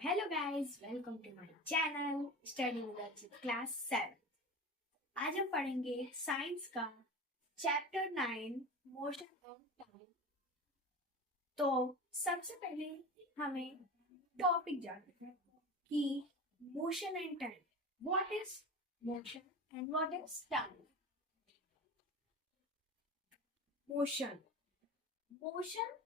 Hello guys, welcome to my channel study with class 7। आज हम पढ़ेंगे साइंस का चैप्टर 9 मोशन एंड टाइम। तो सबसे पहले हमें टॉपिक जानना है कि motion and time, what is motion and what is time. Motion motion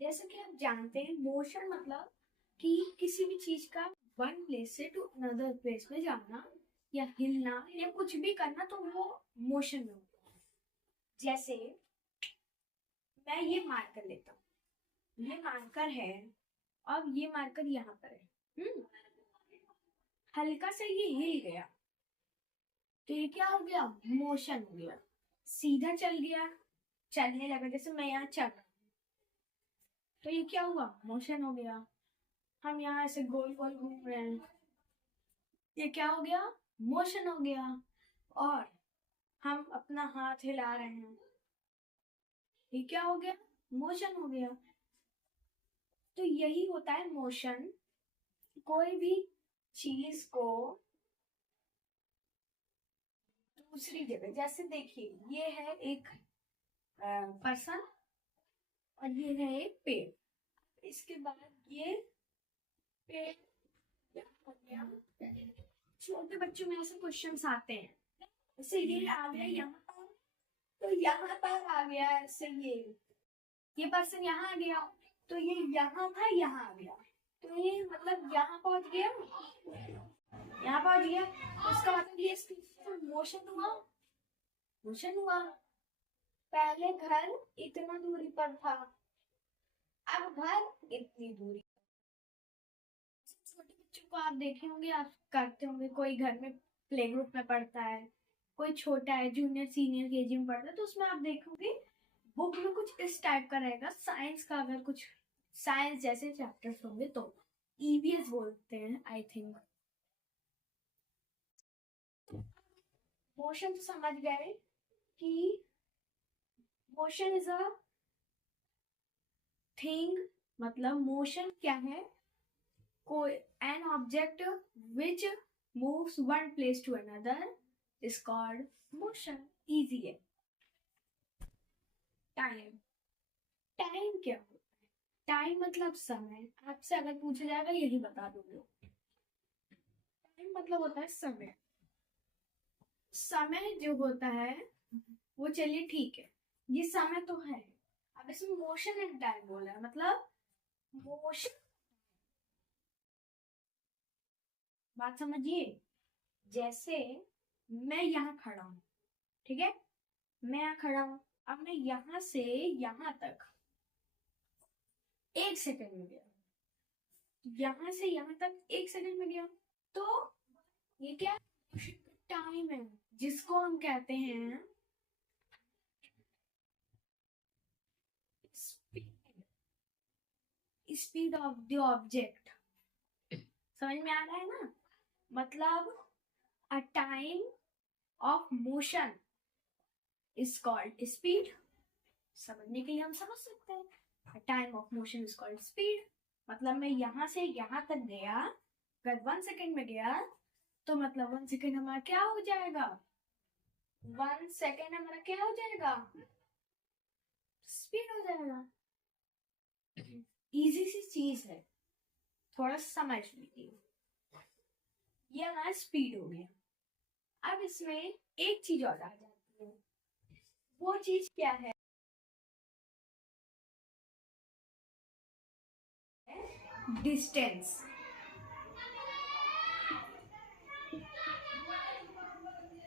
जैसे कि आप जानते हैं, मोशन मतलब कि किसी भी चीज का वन प्लेस से टू अनदर प्लेस में जाना या हिलना या कुछ भी करना, तो वो मोशन में होता है। जैसे मैं ये मार्कर लेता हूँ, ये मार्कर है, अब ये मार्कर यहाँ पर है। हल्का से ये हिल गया तो ये क्या हो गया? मोशन हो गया। सीधा चल गया, चलने लगा, जैसे मैं यहाँ चल रहा हूँ तो ये क्या हुआ? मोशन हो गया। हम यहाँ ऐसे गोल गोल घूम रहे हैं, ये क्या हो गया? मोशन हो गया। और हम अपना हाथ हिला रहे हैं, ये क्या हो गया? मोशन हो गया। तो यही होता है मोशन। कोई भी चीज को दूसरी जगह, जैसे देखिए ये है एक पर्सन और ये है एक पेड़। इसके बाद ये पेड़ हो गया। छोटे बच्चों में ऐसे क्वेश्चंस आते हैं, जैसे ये आ गया यहाँ पर, तो यहाँ पर आ गया, ऐसे ये पर्सन यहाँ आ गया, तो ये यहाँ था, यहाँ आ गया, तो ये मतलब यहाँ पहुंच गया, यहाँ पहुंच गया, तो इसका मतलब ये मोशन हुआ। मोशन हुआ। पहले घर इतना दूरी पर था, अब घर इतनी दूरी। छोटे बच्चों को आप देखे होंगे, आप करते होंगे, कोई घर में प्ले ग्रुप में पढ़ता है, कोई छोटा है जूनियर सीनियर केजी में पढ़ता है, तो उसमें आप देखोगे बुक में कुछ इस टाइप का रहेगा। साइंस का अगर कुछ साइंस जैसे चैप्टर्स होंगे तो ईवीएस बोलते हैं आई थिंक। मोशन तो समझ गए कि मोशन इज अ थिंग, मतलब मोशन क्या है? कोई an object which moves one place to another is called motion. Easy है। टाइम, टाइम क्या होता है? टाइम मतलब समय। आपसे अगर पूछा जाएगा यही बता दोगे। टाइम मतलब होता है समय। समय जो होता है वो, चलिए ठीक है, ये समय तो है। अब इसमें मोशन एंड टाइम बोला है, मतलब मोशन। बात समझिए, जैसे मैं यहाँ खड़ा हूँ, ठीक है, मैं यहाँ खड़ा हूँ, अब मैं यहाँ से यहाँ तक 1 सेकंड में गया, यहाँ से यहाँ तक 1 सेकंड में गया, तो ये क्या? टाइम है, जिसको हम कहते हैं स्पीड ऑफ द ऑब्जेक्ट। समझ में आ रहा है ना? मतलब a time of motion is called speed. समझने के लिए हम समझ सकते हैं, a time of motion is called speed. मतलब मैं यहाँ से यहाँ तक गया, अगर 1 सेकंड में गया तो मतलब 1 सेकंड हमारा क्या हो जाएगा? 1 सेकंड हमारा क्या हो जाएगा? स्पीड हो जाएगा। इजी सी चीज है, थोड़ा समझ लीजिए। ये हमारा स्पीड हो गया। अब इसमें एक चीज और आ जाती है, वो चीज क्या है? डिस्टेंस।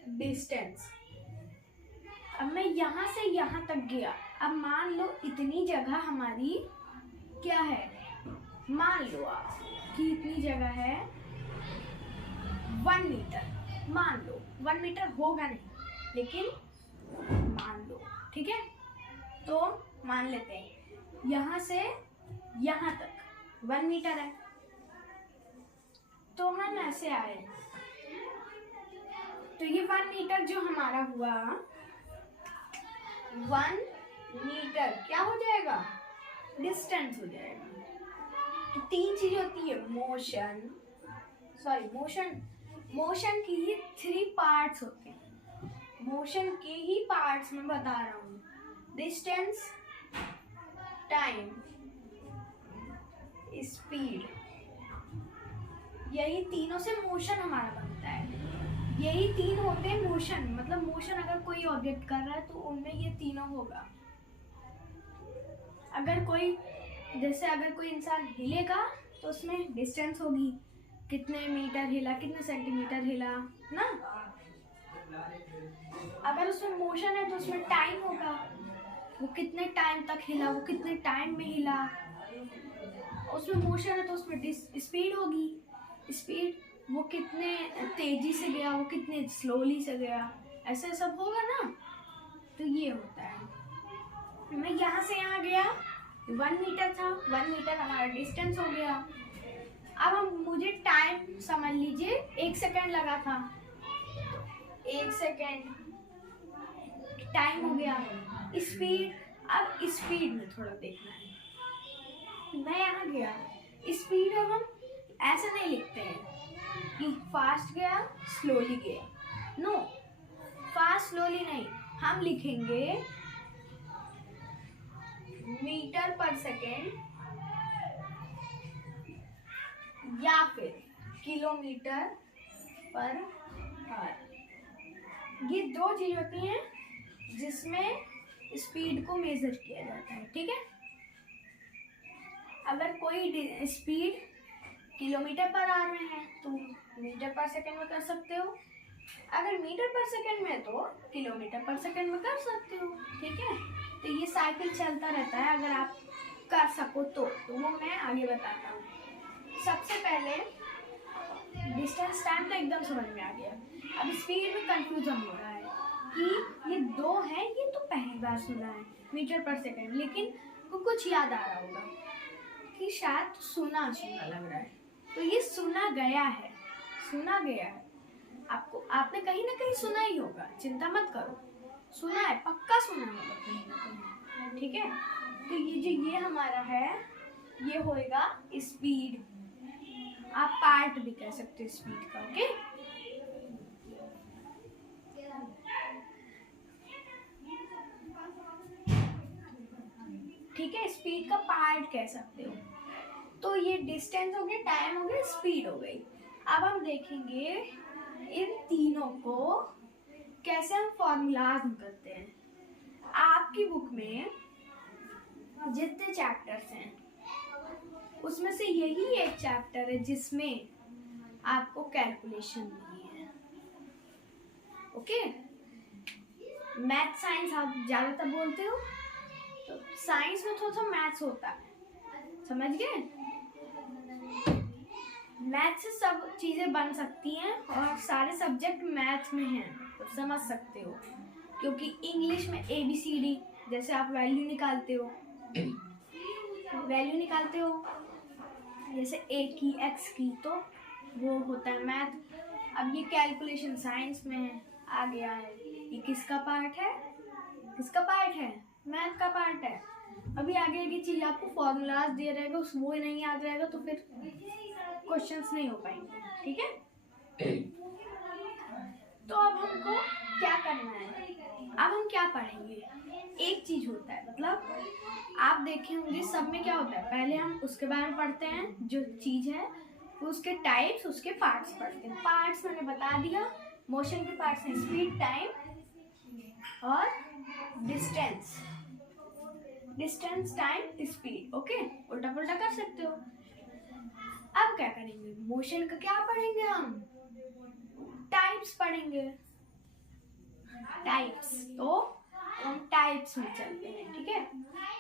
डिस्टेंस। अब मैं यहाँ से यहाँ तक गया, अब मान लो इतनी जगह हमारी क्या है? मान लो आप कि इतनी जगह है 1 मीटर। मान लो 1 मीटर होगा नहीं, लेकिन मान लो, ठीक है, तो मान लेते हैं यहाँ से यहाँ तक 1 मीटर है, तो हम ऐसे आए, तो ये 1 मीटर जो हमारा हुआ, 1 मीटर क्या हो जाएगा? डिस्टेंस हो जाएगा। तो तीन चीजें होती है, मोशन की ही 3 पार्ट्स होते हैं। मोशन के ही पार्ट्स मैं बता रहा हूँ, डिस्टेंस, टाइम, स्पीड, यही तीनों से मोशन हमारा बनता है। यही तीन होते हैं मोशन, मतलब मोशन अगर कोई ऑब्जेक्ट कर रहा है तो उनमें ये तीनों होगा। अगर कोई इंसान हिलेगा तो उसमें डिस्टेंस होगी, कितने मीटर हिला, कितने सेंटीमीटर हिला ना। अगर उसमें मोशन है तो उसमें टाइम होगा, वो कितने टाइम तक हिला, वो कितने टाइम में हिला। उसमें मोशन है तो उसमें स्पीड होगी, स्पीड वो कितने तेजी से गया, वो कितने स्लोली से गया, ऐसा सब होगा ना। तो ये होता है, मैं यहाँ से यहाँ गया, 1 मीटर था, 1 मीटर हमारा डिस्टेंस हो गया। अब मुझे टाइम समझ लीजिए 1 सेकेंड लगा था, 1 सेकेंड टाइम हो गया। स्पीड, अब स्पीड में थोड़ा देखना है, मैं यहाँ गया, स्पीड अब हम ऐसे नहीं लिखते हैं कि फास्ट गया स्लोली गया, नो, फास्ट स्लोली नहीं, हम लिखेंगे मीटर पर सेकेंड या फिर किलोमीटर पर आवर। ये दो चीज होती हैं जिसमें स्पीड को मेजर किया जाता है, ठीक है। अगर कोई स्पीड किलोमीटर पर आवर में है तो मीटर पर सेकंड में कर सकते हो, अगर मीटर पर सेकंड में तो किलोमीटर पर सेकंड में कर सकते हो, ठीक है। तो ये साइकिल चलता रहता है, अगर आप कर सको तो वो मैं आगे बताता हूँ। सबसे पहले डिस्टेंस, टाइम तो एकदम समझ में आ गया। अब स्पीड में कंफ्यूजन हो रहा है कि ये दो है, ये तो पहली बार सुना है मीटर पर सेकंड, लेकिन वो कुछ याद आ रहा होगा कि शायद सुना लग रहा है, तो ये सुना गया है। आपने कहीं ना कहीं सुना ही होगा, चिंता मत करो, सुना है, पक्का सुना होगा कहीं ना कहीं, ठीक है। तो ये हमारा है, ये होएगा स्पीड, आप पार्ट भी कह सकते हो स्पीड का, ओके। ठीक है, स्पीड का पार्ट कह सकते हो। तो ये डिस्टेंस हो गया, टाइम हो गया, स्पीड हो गई। अब हम देखेंगे इन तीनों को कैसे हम फॉर्मूलाज निकालते हैं। आपकी बुक में जितने चैप्टर्स हैं उसमें से यही एक चैप्टर है जिसमें आपको कैलकुलेशन दी है, ओके। मैथ साइंस आप ज्यादातर बोलते हो, तो साइंस में थोड़ा मैथ्स होता है, समझ गए। मैथ से सब चीजें बन सकती हैं और सारे सब्जेक्ट मैथ में हैं, तो समझ सकते हो। क्योंकि इंग्लिश में ABCD जैसे आप वैल्यू निकालते हो जैसे A की X की, तो वो होता है मैथ। अब ये कैलकुलेशन साइंस में आ गया है, ये किसका पार्ट है, मैथ का पार्ट है। अभी आगे की चीज आपको फॉर्मूलाज दे रहेगा, वो नहीं याद रहेगा तो फिर क्वेश्चंस नहीं हो पाएंगे, ठीक है। तो अब हमको क्या करना है, अब हम क्या पढ़ेंगे। एक चीज होता है, मतलब आप देखे होंगे सब में क्या होता है, पहले हम उसके बारे में पढ़ते हैं, जो चीज है उसके टाइप्स, उसके पार्ट्स पढ़ते हैं। पार्ट्स मैंने बता दिया, मोशन के पार्ट्स हैं स्पीड, टाइम और डिस्टेंस, टाइम, स्पीड, ओके। उल्टा पुल्टा कर सकते हो। अब क्या करेंगे, मोशन का क्या पढ़ेंगे, हम टाइप्स पढ़ेंगे, तो हम टाइप्स में चलते हैं, ठीक है।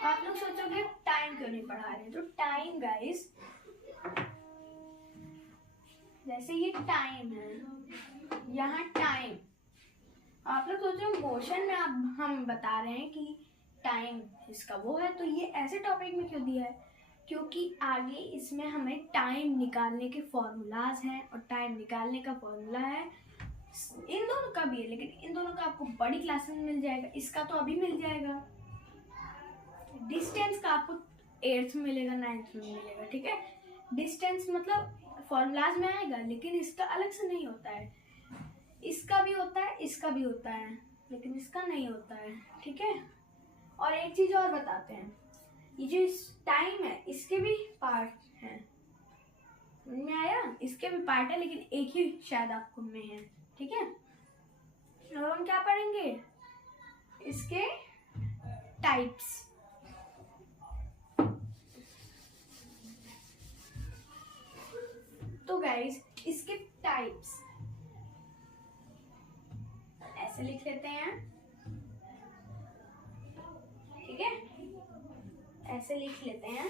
आप लोग सोचोगे टाइम क्यों नहीं पढ़ा रहे, तो टाइम गाइस, जैसे ये टाइम है, यहाँ टाइम, आप लोग सोचो मोशन में अब हम बता रहे हैं कि टाइम इसका वो है, तो ये ऐसे टॉपिक में क्यों दिया है, क्योंकि आगे इसमें हमें टाइम निकालने के फॉर्मूलाज हैं, और टाइम निकालने का फॉर्मूला है, इन दोनों का भी है, लेकिन इन दोनों का आपको बड़ी क्लासेस में मिल जाएगा, इसका तो अभी मिल जाएगा। डिस्टेंस का आपको 8th में मिलेगा, 9th में मिलेगा, ठीक है। डिस्टेंस मतलब फॉर्मूलाज में आएगा, लेकिन इसका अलग से नहीं होता है। इसका भी होता है, इसका भी होता है, लेकिन इसका नहीं होता है, ठीक है। और एक चीज और बताते हैं, ये जो टाइम है इसके भी पार्ट हैं, समझ में आया? इसके भी पार्ट है, लेकिन एक ही शायद आपको में है, ठीक है। अब हम क्या पढ़ेंगे? इसके टाइप्स। तो गाइस इसके टाइप्स ऐसे लिख लेते हैं, ठीक है, ऐसे लिख लेते हैं।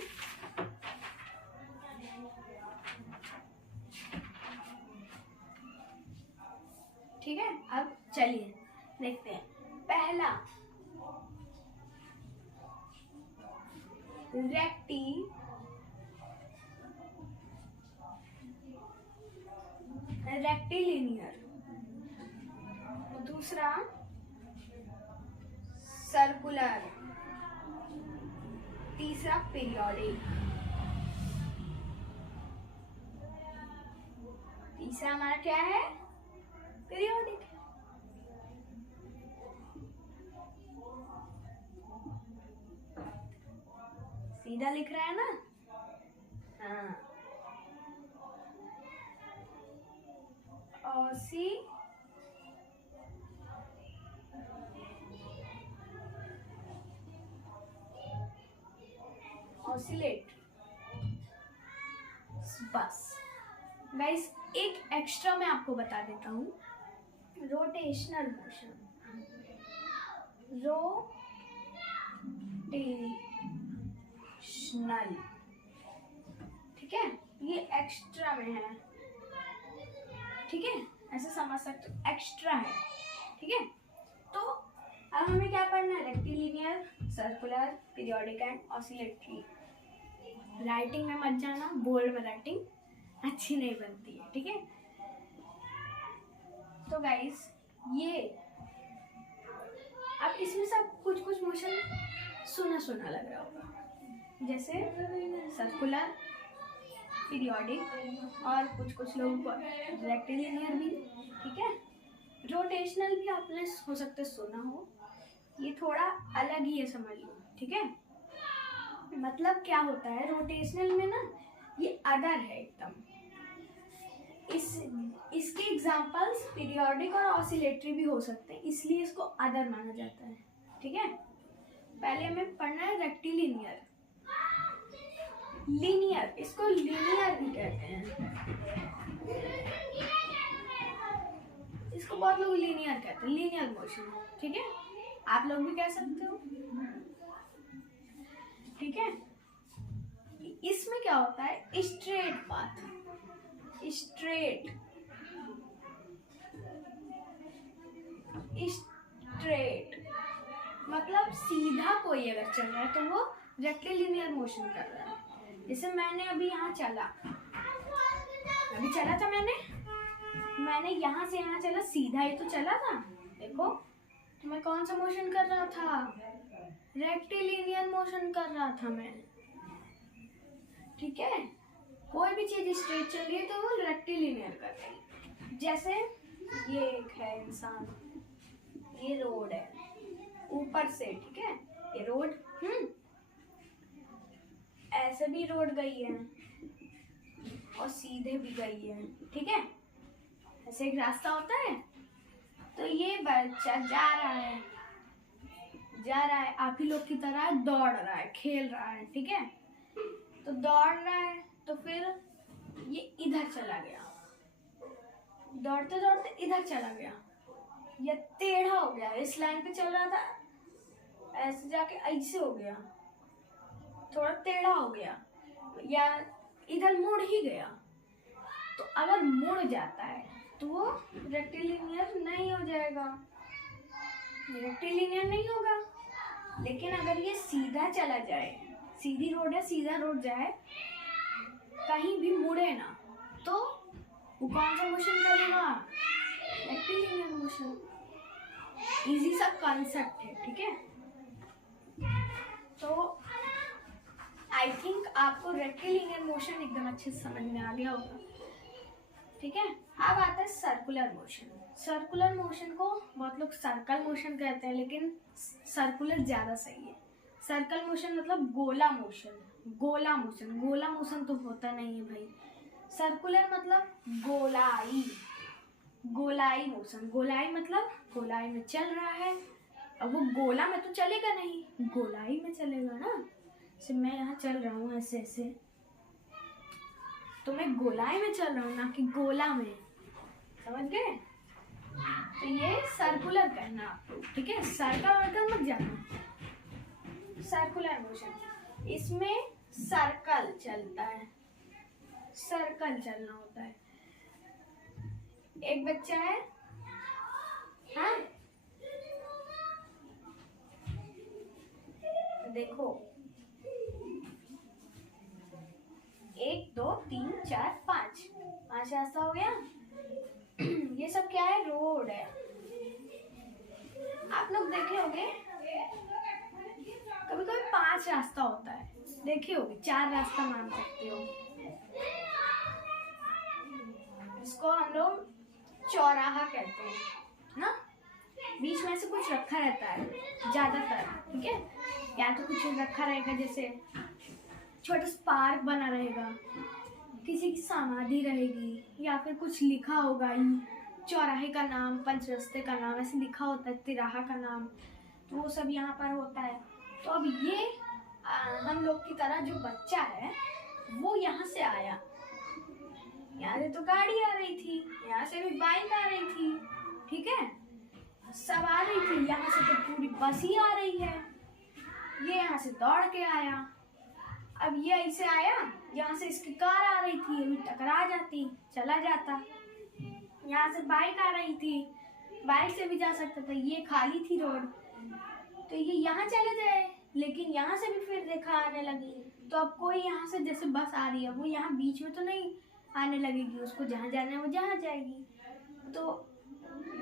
ठीक है, अब चलिए देखते हैं। पहला रेक्टिलिनियर, दूसरा सर्कुलर, तीसरा पीरियोडिक। तीसरा हमारा क्या है? पीरियोडिक। सीधा लिख रहा है ना? हाँ, ऑसिलेट। बस गाइस एक एक्स्ट्रा मैं आपको बता देता हूँ, रोटेशनल मोशन, रोटेशनल, ठीक है, ये एक्स्ट्रा में है, ठीक है, ऐसे समझ सकते हो, एक्स्ट्रा है, ठीक है। तो अब हमें क्या पढ़ना है? Rectilinear, circular, periodic and oscillatory. Writing में मत जाना, बोल्ड में राइटिंग अच्छी नहीं बनती है, ठीक है। तो गाइस ये अब इसमें सब कुछ कुछ मोशन सुना सुना लग रहा होगा, जैसे सर्कुलर, पीरियोडिक और कुछ कुछ लोगों को रेक्टिलिनियर भी, ठीक है। रोटेशनल भी आपने हो सकता है सुना हो, ये थोड़ा अलग ही है, समझ लो, ठीक है। मतलब क्या होता है रोटेशनल में ना, ये अदर है एकदम। इसके एग्जांपल्स पीरियोडिक और ऑसिलेटरी भी हो सकते हैं, इसलिए इसको अदर माना जाता है, ठीक है। पहले हमें पढ़ना है रेक्टिलिनियर। लीनियर, इसको लीनियर भी कहते हैं, इसको बहुत लोग लीनियर कहते हैं, लीनियर मोशन, ठीक है, आप लोग भी कह सकते हो, ठीक है। इसमें क्या होता है? स्ट्रेट पाथ, स्ट्रेट मतलब सीधा कोई अगर चल रहा है तो वो रेक्टिलिनियर मोशन कर रहा है। जैसे मैंने अभी यहाँ चला, अभी चला था मैंने यहाँ से यहाँ चला, सीधा ही तो चला था, देखो तो मैं कौन सा मोशन कर रहा था? रेक्टिलिनियर मोशन कर रहा था मैं, ठीक है। कोई भी चीज स्ट्रेट चल रही है तो वो रेक्टिलिनियर कर रही है। जैसे ये एक है इंसान, ये रोड है ऊपर से, ठीक है, ये रोड ऐसे भी रोड गई है और सीधे भी गई है, ठीक है। ऐसे एक रास्ता होता है, तो ये बच्चा जा रहा है आप ही लोग की तरह दौड़ रहा है, खेल रहा है, ठीक है। तो दौड़ रहा है तो फिर ये इधर चला गया, दौड़ते दौड़ते इधर चला गया, या टेढ़ा हो गया, इस लाइन पे चल रहा था ऐसे जाके ऐसे हो गया, थोड़ा टेढ़ा हो गया, या इधर मुड़ ही गया। तो अगर मुड़ जाता है तो वो रेक्टिलिनियर नहीं हो जाएगा, रेक्टिलिनियर नहीं होगा। लेकिन अगर ये सीधा चला जाए, सीधी रोड है, सीधा रोड जाए, कहीं भी मुड़े ना, तो वो कौन सा मोशन करेगा? Rectilinear motion. इजी सा कॉन्सेप्ट है, ठीक है। तो आई थिंक आपको रेक्टिलिनियर मोशन एकदम अच्छे से समझ में आ गया होगा। ठीक है, अब आता है सर्कुलर मोशन। सर्कुलर मोशन को बहुत लोग सर्कल मोशन कहते हैं, लेकिन सर्कुलर ज़्यादा सही है। सर्कल मोशन मतलब गोला मोशन। गोला मोशन, गोला मोशन तो होता नहीं है भाई। सर्कुलर मतलब गोलाई, गोलाई मोशन। गोलाई मतलब गोलाई में चल रहा है। अब वो गोला में तो चलेगा नहीं, गोलाई में चलेगा ना। जैसे मैं यहाँ चल रहा हूँ ऐसे ऐसे, तो मैं गोलाई में चल रहा हूँ, ना कि गोला में। समझ गए? तो ये सर्कुलर कहना आपको, ठीक है। सर्कल वर्कल मत जाना। सर्कुलर मोशन, इसमें सर्कल चलता है, सर्कल चलना होता है। एक बच्चा है, हाँ देखो, 1 2 3 4 5 रास्ता हो गया। ये सब क्या है? रोड है। आप लोग देखे होंगे कभी कभी 5 रास्ता होता है, देखे होंगे 4 रास्ता मान सकते हो। इसको हम लोग चौराहा कहते हैं ना। बीच में से कुछ रखा रहता है ज्यादातर, ठीक है। या तो कुछ रखा रहेगा, जैसे छोटा सा पार्क बना रहेगा, किसी की समाधि रहेगी, या फिर कुछ लिखा होगा, चौराहे का नाम, पंचरस्ते का नाम ऐसे लिखा होता है, तिराहा का नाम, तो वो सब यहाँ पर होता है। तो अब ये हम लोग की तरह जो बच्चा है वो यहाँ से आया, यहाँ से तो गाड़ी आ रही थी, यहाँ से भी बाइक आ रही थी, ठीक है, सब आ रही थी। यहाँ से तो पूरी बस ही आ रही है। ये यहाँ से दौड़ के आया। अब ये ऐसे आया, यहाँ से इसकी कार आ रही थी, अभी टकरा जाती, चला जाता। यहाँ से बाइक आ रही थी, बाइक से भी जा सकता था, ये खाली थी रोड, तो ये यहाँ चले जाए। लेकिन यहाँ से भी फिर देखा आने लगी, तो अब कोई यहाँ से जैसे बस आ रही है, वो यहाँ बीच में तो नहीं आने लगेगी, उसको जहाँ जाना है वो जहाँ जाएगी। तो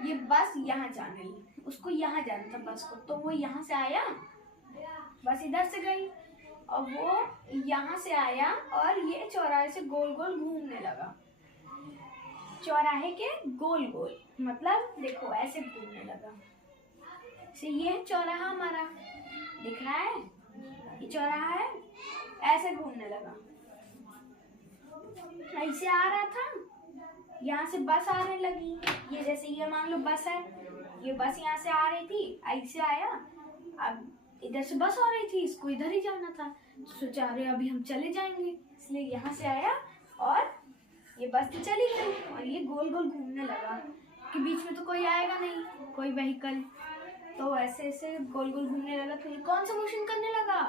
ये बस यहाँ जाने लगी, उसको यहाँ जाना था बस को, तो वो यहाँ से आया, बस इधर से गई, और वो यहाँ से आया और ये चौराहे से गोल गोल घूमने लगा। चौराहे के गोल गोल मतलब देखो ऐसे घूमने लगा। से ये है चौराहा हमारा, दिख रहा है, ये चौराहा है, ऐसे घूमने लगा। ऐसे आ रहा था, यहाँ से बस आने लगी, ये जैसे ये मान लो बस है, ये बस यहाँ से आ रही थी, ऐसे आया, अब इधर से बस आ रही थी, इसको इधर ही जाना था, सोचा अरे अभी हम चले जाएंगे, इसलिए यहाँ से आया और ये बस तो चली गई, और ये गोल गोल घूमने लगा कि बीच में तो कोई आएगा नहीं, कोई व्हीकल, तो ऐसे ऐसे गोल गोल घूमने लगा। तो ये कौन सा मोशन करने लगा?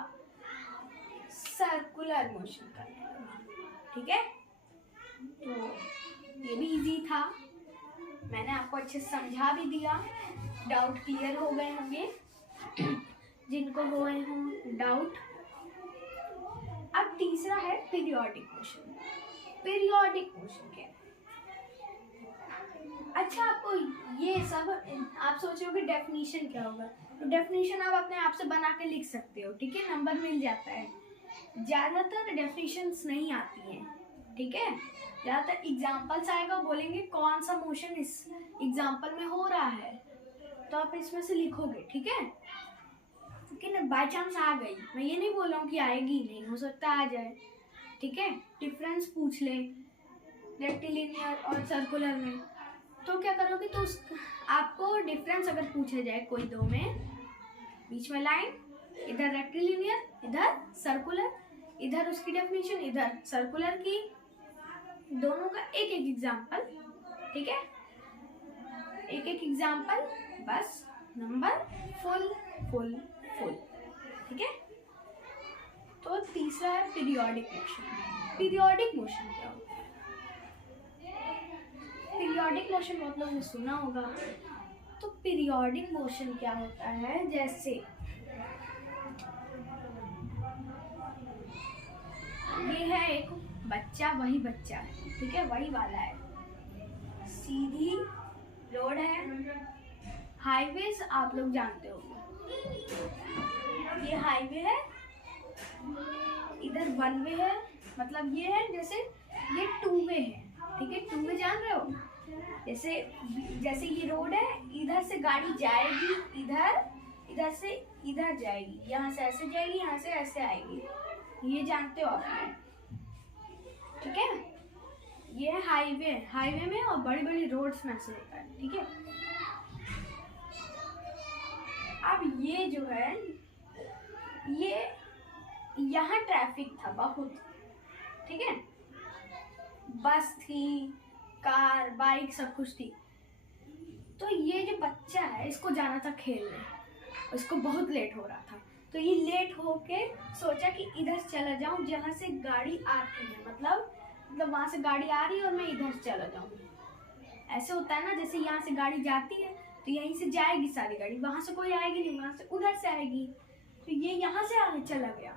सर्कुलर मोशन करने लगा, ठीक है। तो ये भी इजी था, मैंने आपको अच्छे से समझा भी दिया, डाउट क्लियर हो गए होंगे जिनको हुए हों डाउट। अब तीसरा है पीरियोडिक मोशन। पीरियोडिक मोशन क्या है? अच्छा, आपको ये सब आप सोच रहे हो कि डेफिनेशन क्या होगा, तो डेफिनेशन आप अपने आप से बना के लिख सकते हो, ठीक है, नंबर मिल जाता है। ज़्यादातर डेफिनेशंस नहीं आती हैं, ठीक है, ज़्यादातर एग्जाम्पल्स आएगा, बोलेंगे कौन सा मोशन इस एग्जाम्पल में हो रहा है, तो आप इसमें से लिखोगे, ठीक है। लेकिन बाई चांस आ गई, मैं ये नहीं बोल रहा हूँ कि आएगी नहीं, हो सकता आ जाए, ठीक है। डिफरेंस पूछ ले रेक्टिलिनियर और सर्कुलर में, तो क्या करोगे, तो आपको डिफरेंस अगर पूछा जाए कोई दो में, बीच में लाइन, इधर रेक्टिलिनियर, इधर सर्कुलर, इधर उसकी डेफिनेशन, इधर सर्कुलर की, दोनों का एक एक एग्जाम्पल, ठीक है, एक एक एग्जाम्पल, बस नंबर फुल फुल फुल, ठीक है। तो तीसरा है पीरियोडिक मोशन। पीरियोडिक मोशन क्या होता है? पीरियोडिक मोशन मतलब ने सुना होगा। तो पीरियोडिक मोशन क्या होता है, जैसे ये है एक बच्चा, वही बच्चा है, ठीक है, वही वाला है, सीधी रोड है, हाईवेज आप लोग जानते हो, ये हाईवे है, इधर वन वे है, मतलब ये है जैसे ये टू वे है, ठीक है, टू वे जान रहे हो, जैसे जैसे ये रोड है, इधर से गाड़ी जाएगी, इधर से इधर जाएगी, यहाँ से ऐसे जाएगी, यहाँ से ऐसे आएगी, ये जानते हो आप, ठीक है। ये है हाईवे में और बड़ी बड़ी रोड्स में ऐसे होता है, ठीक है। अब ये जो है, ये यहाँ ट्रैफिक था बहुत, ठीक है, बस थी, कार, बाइक, सब कुछ थी। तो ये जो बच्चा है, इसको जाना था खेलने, इसको बहुत लेट हो रहा था, तो ये लेट होके सोचा कि इधर चला जाऊं जहाँ से गाड़ी आती है, मतलब वहां से गाड़ी आ रही है और मैं इधर चला जाऊं। ऐसे होता है ना, जैसे यहाँ से गाड़ी जाती है तो यहीं से जाएगी सारी गाड़ी, वहां से कोई आएगी नहीं, वहां से उधर से आएगी। तो ये यहाँ से आगे चला गया,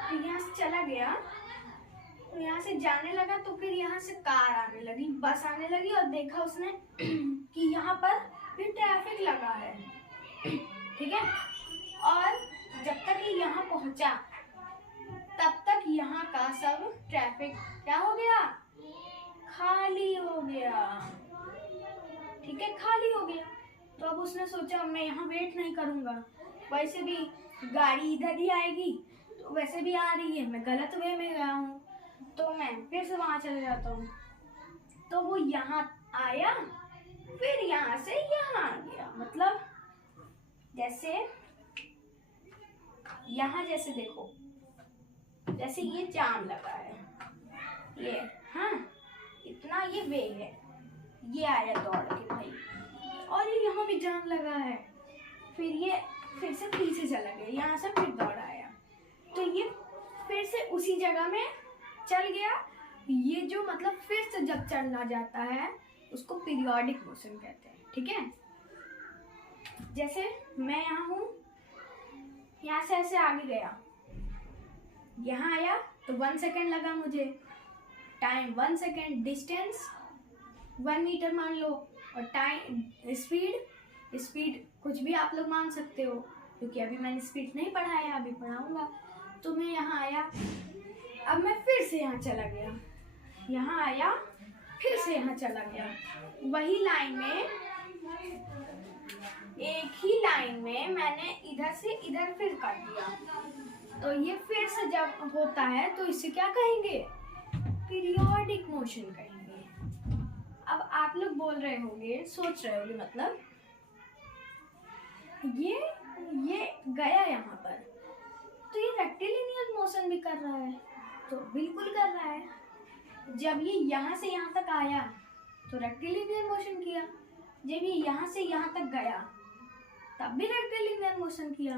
तो यहाँ से चला गया, तो यहाँ से जाने लगा, तो फिर यहाँ से कार आने लगी, बस आने लगी, और देखा उसने कि यहाँ पर भी ट्रैफिक लगा है, ठीक है। और जब तक ये यहाँ पहुंचा तब तक यहाँ का सब ट्रैफिक क्या हो गया, खाली हो गया, ठीक है, खाली हो गया। तो अब उसने सोचा मैं यहाँ वेट नहीं करूँगा, वैसे भी गाड़ी इधर ही आएगी, तो वैसे भी आ रही है, मैं गलत वे में गया हूँ, तो मैं फिर से वहाँ चले जाता हूँ। तो वो यहाँ आया, फिर यहाँ से यहाँ आ गया, मतलब जैसे यहाँ, जैसे देखो, जैसे ये जाम लगा है, ये, हाँ, इतना ये वे है, ये आया दौड़ के भाई, और ये यहाँ भी जाम लगा है, फिर ये फिर से पीछे चला गया, यहाँ से फिर दौड़ आया, तो ये फिर से उसी जगह में चल गया। ये जो मतलब फिर से जब चलना जाता है उसको पीरियोडिक मोशन कहते हैं, ठीक है। जैसे मैं यहाँ हूँ, यहाँ से ऐसे आगे गया, यहाँ आया तो 1 सेकेंड लगा मुझे, टाइम 1 सेकेंड, डिस्टेंस 1 मीटर मान लो, और टाइम स्पीड कुछ भी आप लोग मान सकते हो, क्योंकि अभी मैंने स्पीड नहीं पढ़ाया, अभी पढ़ाऊंगा। तो मैं यहाँ आया, अब मैं फिर से यहाँ चला गया, यहाँ आया, फिर से यहाँ चला गया, वही लाइन में, एक ही लाइन में मैंने इधर से इधर फिर कर दिया। तो ये फिर से जब होता है तो इसे क्या कहेंगे, पीरियोडिक मोशन कहेंगे। अब आप लोग बोल रहे होंगे, सोच रहे होंगे, मतलब ये गया यहाँ पर, तो ये रेक्टिलिनियर मोशन भी कर रहा है, तो बिल्कुल कर रहा है। जब ये यहाँ से यहाँ तक आया तो रेक्टिलिनियर मोशन किया, जब ये यहाँ से यहाँ तक गया तब भी रेक्टिलिनियर मोशन किया,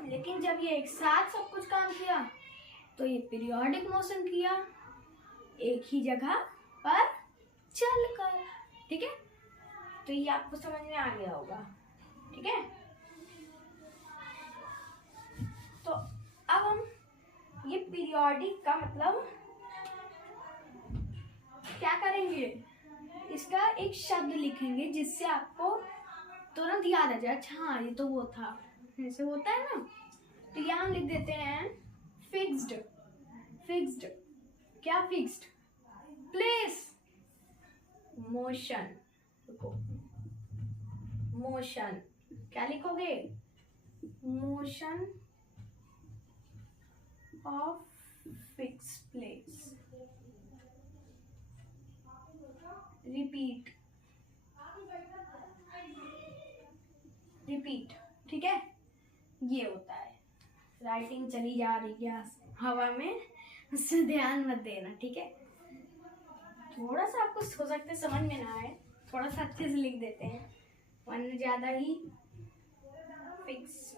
लेकिन जब ये एक साथ सब कुछ काम किया तो ये पीरियोडिक मोशन किया, एक ही जगह पर चलकर, ठीक है। तो ये आपको समझ में आ गया होगा, ठीक है। तो अब हम ये पीरियोडिक का मतलब क्या करेंगे, इसका एक शब्द लिखेंगे जिससे आपको तुरंत याद आ जाए, अच्छा हाँ ये तो वो था, ऐसे होता है ना। तो यहाँ हम लिख देते हैं फिक्स्ड। क्या फिक्स्ड, प्लेस, मोशन, मोशन क्या लिखोगे, motion of fix place, repeat, ठीक है। ये होता है, राइटिंग चली जा रही है हवा में, उससे ध्यान मत देना, ठीक है। थोड़ा सा आपको हो सकता है समझ में ना आए, थोड़ा सा अच्छे से लिख देते हैं, वरना ज्यादा ही फिक्स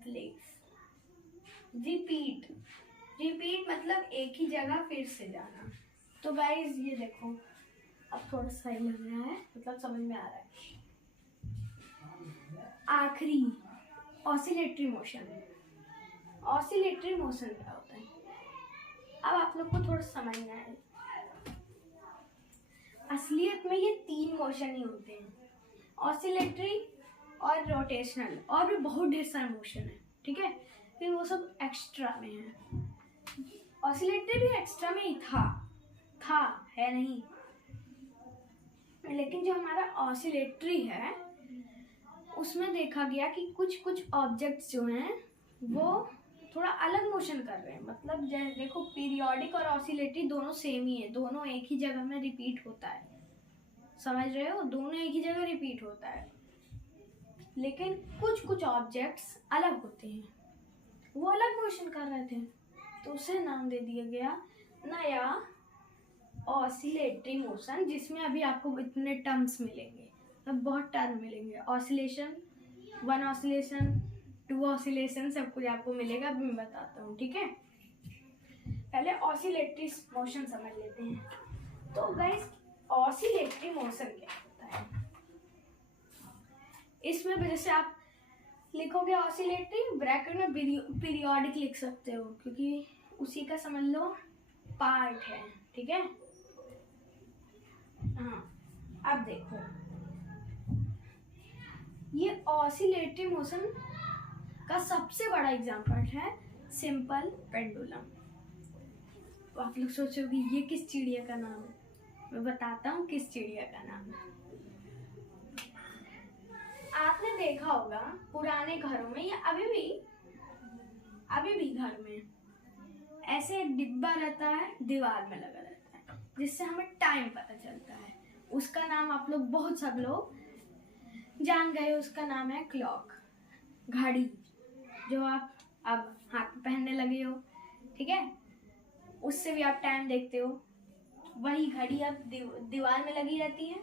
प्लेस। रिपीट मतलब एक ही जगह फिर से जाना। तो गाइस ये देखो, अब थोड़ा सही लग रहा है, मतलब समझ में आ रहा है। आखिरी ऑसिलेटरी मोशन क्या होता है, अब आप लोग को थोड़ा समझ में आए। असलियत में ये 3 मोशन ही होते हैं, ऑसिलेटरी, और रोटेशनल, और भी बहुत ढेर सारे मोशन है, ठीक है, फिर वो सब एक्स्ट्रा में है। ऑसिलेटरी भी एक्स्ट्रा में ही था है नहीं, लेकिन जो हमारा ऑसिलेटरी है उसमें देखा गया कि कुछ ऑब्जेक्ट्स जो हैं वो थोड़ा अलग मोशन कर रहे हैं। मतलब देखो, पीरियोडिक और ऑसिलेटरी दोनों सेम ही है, दोनों एक ही जगह में रिपीट होता है, समझ रहे हो, दोनों एक ही जगह रिपीट होता है, लेकिन कुछ ऑब्जेक्ट्स अलग होते हैं, वो अलग मोशन कर रहे थे, तो उसे नाम दे दिया गया नया ऑसिलेटरी मोशन, जिसमें अभी आपको इतने टर्म्स मिलेंगे, अब बहुत टर्म मिलेंगे, ऑसिलेशन, 1 ऑसिलेशन, 2 ऑसिलेशन, सब कुछ आपको मिलेगा, अभी मैं बताता हूँ, ठीक है। पहले ऑसिलेटरी मोशन समझ लेते हैं। तो गाइस, ऑसिलेटरी मोशन क्या होता है, इसमें वजह से आप लिखोगे ऑसिलेटरी, ब्रैकेट में पीरियोडिक लिख सकते हो, क्योंकि उसी का समझ लो पार्ट है, ठीक है। हाँ, अब देखो, ये ऑसिलेटरी मोशन का सबसे बड़ा एग्जांपल है सिंपल पेंडुलम। तो आप लोग सोचोगे ये किस चिड़िया का नाम है, मैं बताता हूँ किस चिड़िया का नाम है। आपने देखा होगा पुराने घरों में, या अभी भी घर में ऐसे एक डिब्बा रहता है, दीवार में लगा रहता है, जिससे हमें टाइम पता चलता है। उसका नाम आप लोग बहुत सब लोग जान गए, उसका नाम है क्लॉक, घड़ी, जो आप अब हाथ में पहनने लगे हो, ठीक है, उससे भी आप टाइम देखते हो। वही घड़ी अब दीवार में लगी रहती है,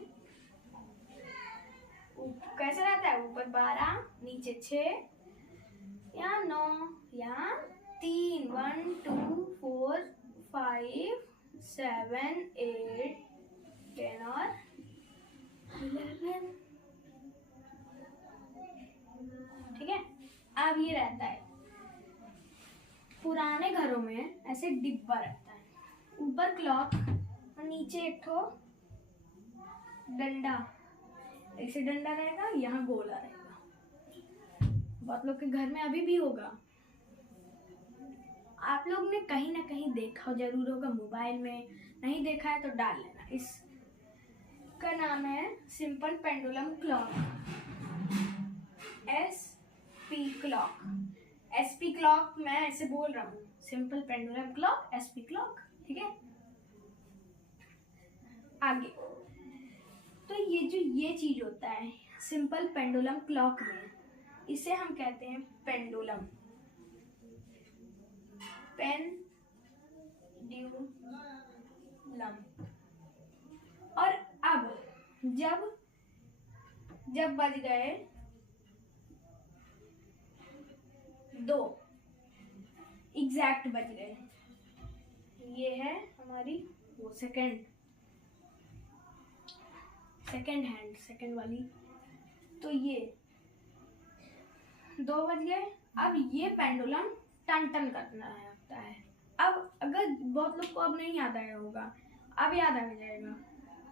कैसे रहता है, ऊपर 12, नीचे 6 या 9 या 3, 1 2 4 5 7 8 10 और 11, ठीक है। अब ये रहता है, पुराने घरों में ऐसे डिब्बा रहता है, ऊपर क्लॉक और नीचे एक ठो डंडा, ऐसे डंडा रहेगा, यहाँ गोला रहेगा। बहुत लोग के घर में अभी भी होगा, आप लोग ने कहीं ना कहीं देखा जरूर होगा, मोबाइल में, नहीं देखा है तो डाल लेना। इसका नाम है simple pendulum clock, SP clock. SP clock मैं ऐसे बोल रहा हूँ, simple pendulum clock, SP clock, ठीक है। आगे, तो ये चीज होता है सिंपल पेंडुलम क्लॉक में, इसे हम कहते हैं पेंडुलम, पेंडुलम। और अब जब बज गए 2 एग्जैक्ट बज गए, ये है हमारी वो सेकंड हैंड, सेकंड वाली, तो ये 2 बज गए। अब ये पेंडुलम टन टन करना लगता है। अब अगर बहुत लोग को अब नहीं याद आया होगा, अब याद आ जाएगा,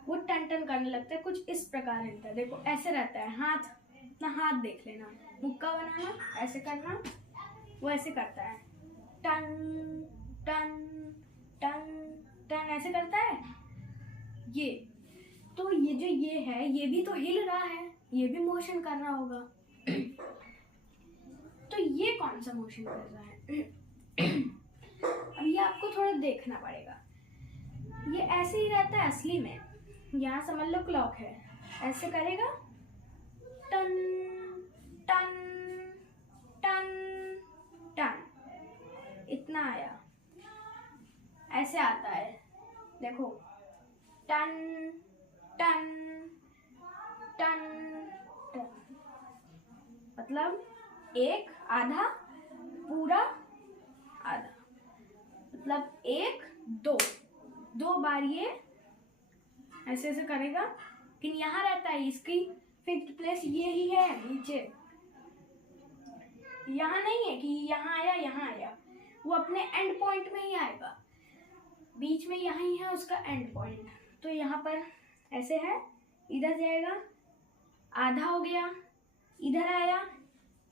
वो टन टन करने लगता है, कुछ इस प्रकार रहता है, देखो ऐसे रहता है, हाथ, अपना हाथ देख लेना, मुक्का बनाना, ऐसे करना, वो ऐसे करता है, टन टन टन टन ऐसे करता है ये। तो ये जो ये है, ये भी तो हिल रहा है, ये भी मोशन कर रहा होगा। तो ये कौन सा मोशन कर रहा है? अब ये आपको थोड़ा देखना पड़ेगा, ये ऐसे ही रहता है असली में, यहाँ समझ लो क्लॉक है, ऐसे करेगा, टन टन टन टन, इतना आया, ऐसे आता है, देखो, टन टन टन टन, मतलब एक आधा, पूरा आधा, मतलब 1 2 बार ये ऐसे ऐसे करेगा, लेकिन यहाँ रहता है, इसकी फिक्स्ड प्लेस ये ही है नीचे, यहाँ नहीं है कि यहाँ आया, वो अपने एंड पॉइंट में ही आएगा, बीच में यही है उसका एंड पॉइंट। तो यहाँ पर ऐसे है, इधर जाएगा, आधा हो गया, इधर आया,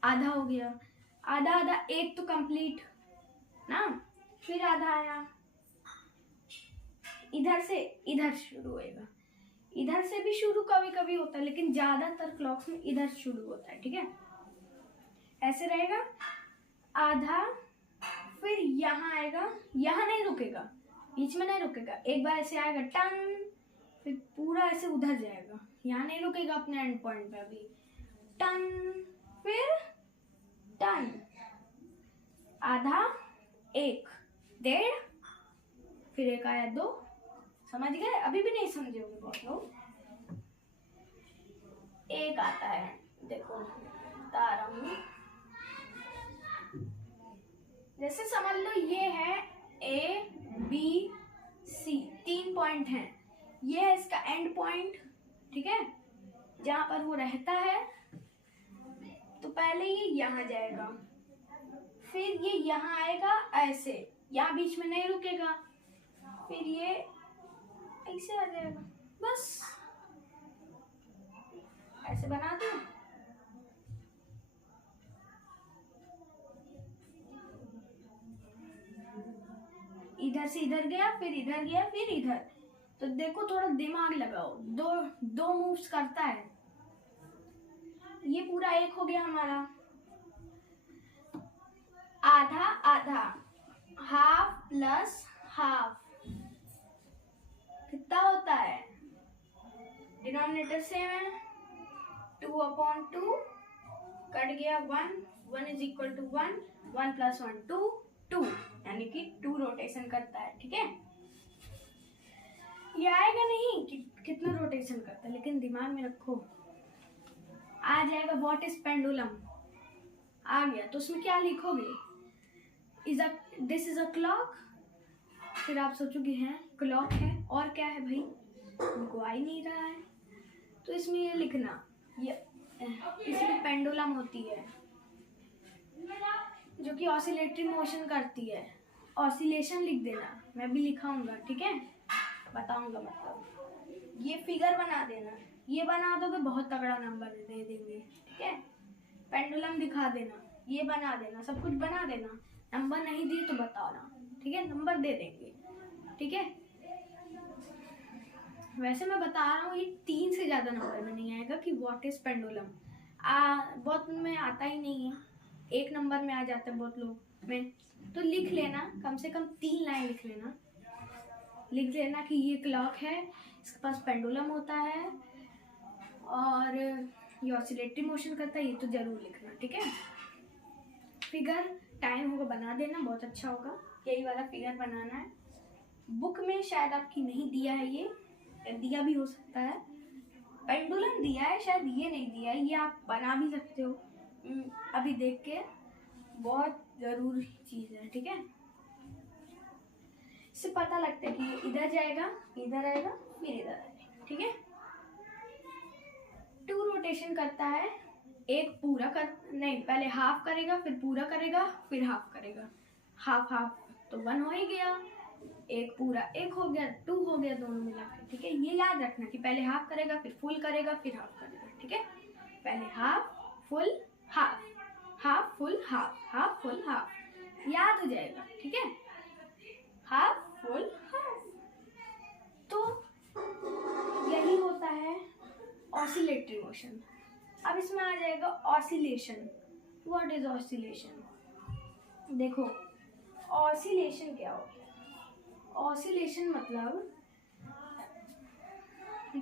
आधा हो गया, आधा आधा एक तो कंप्लीट ना, फिर आधा आया, इधर से इधर शुरू होएगा, इधर से भी शुरू कभी कभी होता है, लेकिन ज्यादातर क्लॉक्स में इधर शुरू होता है, ठीक है। ऐसे रहेगा, आधा, फिर यहाँ आएगा, यहाँ नहीं रुकेगा, बीच में नहीं रुकेगा, एक बार ऐसे आएगा टन, फिर पूरा ऐसे उधर जाएगा, यहाँ नहीं रुकेगा अपने एंड पॉइंट पे, अभी टन, फिर टन, आधा, एक, डेढ़, फिर एक आया दो, समझ गए? अभी भी नहीं समझे होंगे बहुत लोग। एक आता है, देखो बता रहा हूँ, जैसे समझ लो ये है ए बी सी, 3 पॉइंट हैं, ये है इसका एंड पॉइंट, ठीक है, जहां पर वो रहता है। तो पहले ये यहाँ जाएगा, फिर ये यहाँ आएगा ऐसे, यहाँ बीच में नहीं रुकेगा, फिर ये ऐसे आ जाएगा, बस ऐसे बना दो। इधर से इधर गया, फिर इधर गया, फिर इधर, तो देखो थोड़ा दिमाग लगाओ, दो मूव्स करता है। ये पूरा एक हो गया हमारा, आधा आधा, हाफ प्लस हाफ कितना होता है, डिनोमिनेटर सेम है, 2/2 कट गया 1, 1 इज इक्वल टू 1, 1 + 1 2, 2, यानी कि 2 रोटेशन करता है, ठीक है। ये आएगा नहीं कि कितना रोटेशन करता है, लेकिन दिमाग में रखो, आ जाएगा व्हाट इज पेंडुलम, आ गया तो उसमें क्या लिखोगे, दिस इज अ क्लॉक, फिर आप सोचोगे हैं क्लॉक है और क्या है भाई, उनको आ ही नहीं रहा है, तो इसमें ये लिखना, ये इसमें पेंडुलम होती है जो कि ऑसिलेटरी मोशन करती है, ऑसिलेशन लिख देना, मैं भी लिखाऊंगा, ठीक है, बताऊंगा, मतलब ये फिगर बना देना, ये बना दो तो बहुत तगड़ा नंबर दे देंगे, ठीक है। पेंडुलम दिखा देना, ये बना देना, सब कुछ बना देना, नंबर नहीं दिए तो बताना, ठीक है, नंबर दे देंगे, ठीक है। वैसे मैं बता रहा हूँ ये 3 से ज्यादा नंबर में नहीं आएगा कि व्हाट इज पेंडुलम, बहुत में आता ही नहीं है, 1 नंबर में आ जाता है बहुत लोग में, तो लिख लेना, कम से कम 3 लाइन लिख लेना कि ये क्लॉक है, इसके पास पेंडुलम होता है और ये ऑसिलेटरी मोशन करता है, ये तो जरूर लिखना, ठीक है। फिगर टाइम होगा बना देना, बहुत अच्छा होगा, यही वाला फिगर बनाना है। बुक में शायद आपकी नहीं दिया है, ये दिया भी हो सकता है, पेंडुलम दिया है, शायद ये नहीं दिया है, ये आप बना भी सकते हो अभी देख के, बहुत जरूरी चीज है, ठीक है। इससे पता लगता है कि ये इधर जाएगा, इधर आएगा, फिर इधर आएगा, ठीक है। 2 रोटेशन करता है, एक पूरा नहीं, पहले हाफ करेगा, फिर पूरा करेगा, फिर हाफ करेगा, हाफ हाफ तो 1 हो ही गया, एक पूरा 1 हो गया, 2 हो गया, दोनों मिला के, ठीक है। ये याद रखना कि पहले हाफ करेगा, फिर फुल करेगा, फिर हाफ करेगा, ठीक है। पहले half full half, half full half, half full half, याद हो जाएगा, ठीक है, हाफ फुल हाफ। तो यही होता है ऑसिलेटरी मोशन। अब इसमें आ जाएगा ऑसिलेशन। What is oscillation? देखो ऑसिलेशन क्या होता है, ऑसिलेशन मतलब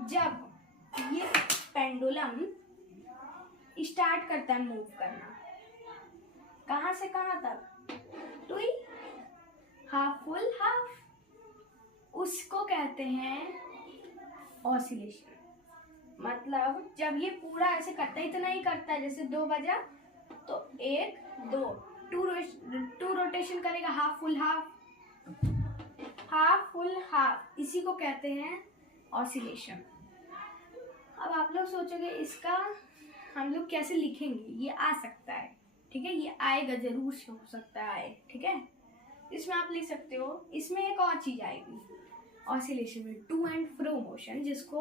जब ये पेंडुलम स्टार्ट करता है मूव करना, कहाँ से कहाँ तक, टू हाफ फुल हाफ, उसको कहते हैं ऑसिलेशन। मतलब जब ये पूरा ऐसे करता, इतना ही करता है, जैसे 2 बजा तो 1 2 टू रोटेशन करेगा, half full half, half full half, इसी को कहते हैं ऑसिलेशन। अब आप लोग सोचोगे इसका हम लोग कैसे लिखेंगे, ये आ सकता है, ठीक है, ये आएगा, जरूर से हो सकता है आए, ठीक है। इसमें आप लिख सकते हो, इसमें एक और चीज आएगी ऑसिलेशन में, टू एंड फ्रो मोशन, जिसको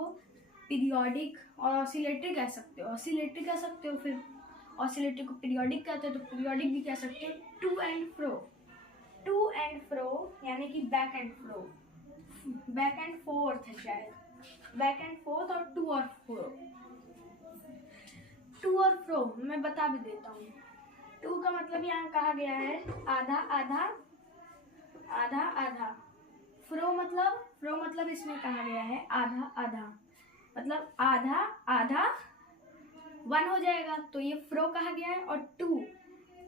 पीरियोडिक और ऑसिलेटरी कह सकते हो, ऑसिलेटरी कह सकते हो, फिर ऑसिलेटरी को पीरियोडिक कहते हैं, तो पीरियोडिक भी कह सकते हैं। टू एंड फ्रो यानी कि बैक एंड फोर्थ है शायद, बैक एंड फोर्थ और टू और फ्रो मैं बता भी देता हूँ। टू का मतलब यहाँ कहा गया है आधा आधा आधा आधा। फ्रो मतलब इसमें कहा गया है आधा आधा, मतलब आधा आधा 1 हो जाएगा, तो ये फ्रो कहा गया है। और टू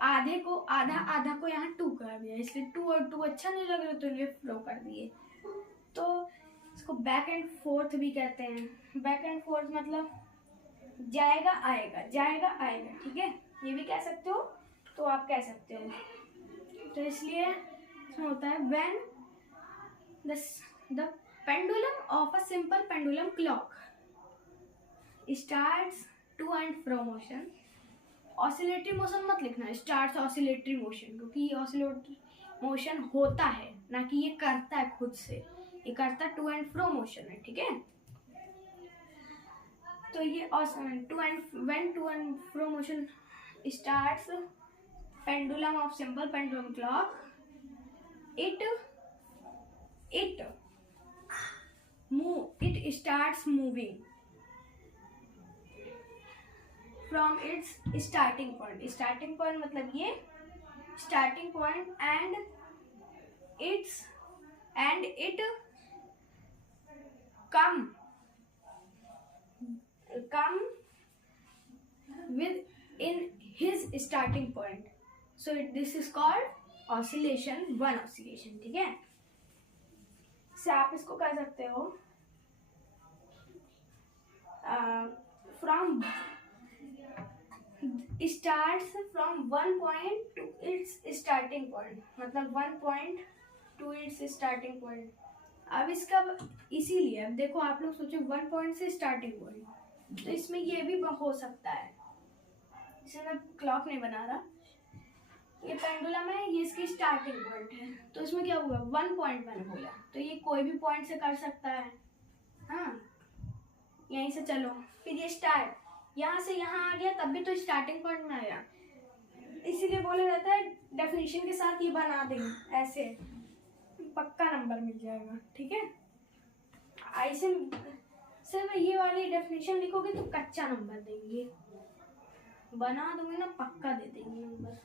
आधे को आधा आधा को यहाँ 2 कहा गया है, इसलिए 2 और 2 अच्छा नहीं लग रहा तो ये फ्लो कर दिए। तो इसको बैक एंड फोर्थ भी कहते हैं। बैक एंड फोर्थ मतलब जाएगा आएगा, ठीक है, ये भी कह सकते हो, तो आप कह सकते हो। तो इसलिए इसमें होता है when the pendulum of a simple pendulum clock starts to and fro motion. Oscillatory motion मत लिखना, स्टार्ट्स ऑसिलेटरी मोशन, क्योंकि ये ऑसिलेटरी मोशन होता है, ना कि ये करता है खुद से, ये करता टू एंड फ्रो मोशन है, ठीक है। तो ये when to and fro motion starts pendulum of simple pendulum clock, it starts moving from its starting point मतलब ये starting point and it come with in his starting point, so this is called oscillation, one oscillation, ठीक है। से आप इसको कह सकते हो from starts from 1 point to its starting point, मतलब 1 point to its starting point। अब इसका इसीलिए अब देखो आप लोग सोचो 1 point से स्टार्टिंग पॉइंट, तो इसमें ये भी हो सकता है, इसे मैं क्लॉक नहीं बना रहा, ये पेंडुलम है, ये इसकी स्टार्टिंग पॉइंट है, तो इसमें क्या हुआ 1 पॉइंट मैंने बोला, तो ये कोई भी पॉइंट से कर सकता है। हाँ, यहीं से चलो, फिर ये स्टार्ट यहाँ से यहाँ आ गया, तब भी तो स्टार्टिंग पॉइंट में आया, इसीलिए बोला जाता है डेफिनेशन के साथ ये बना देंगे, ऐसे पक्का नंबर मिल जाएगा, ठीक है। ऐसे सिर्फ ये वाली डेफिनेशन लिखोगे तो कच्चा नंबर देंगे, बना दोगे ना पक्का दे देंगे नंबर।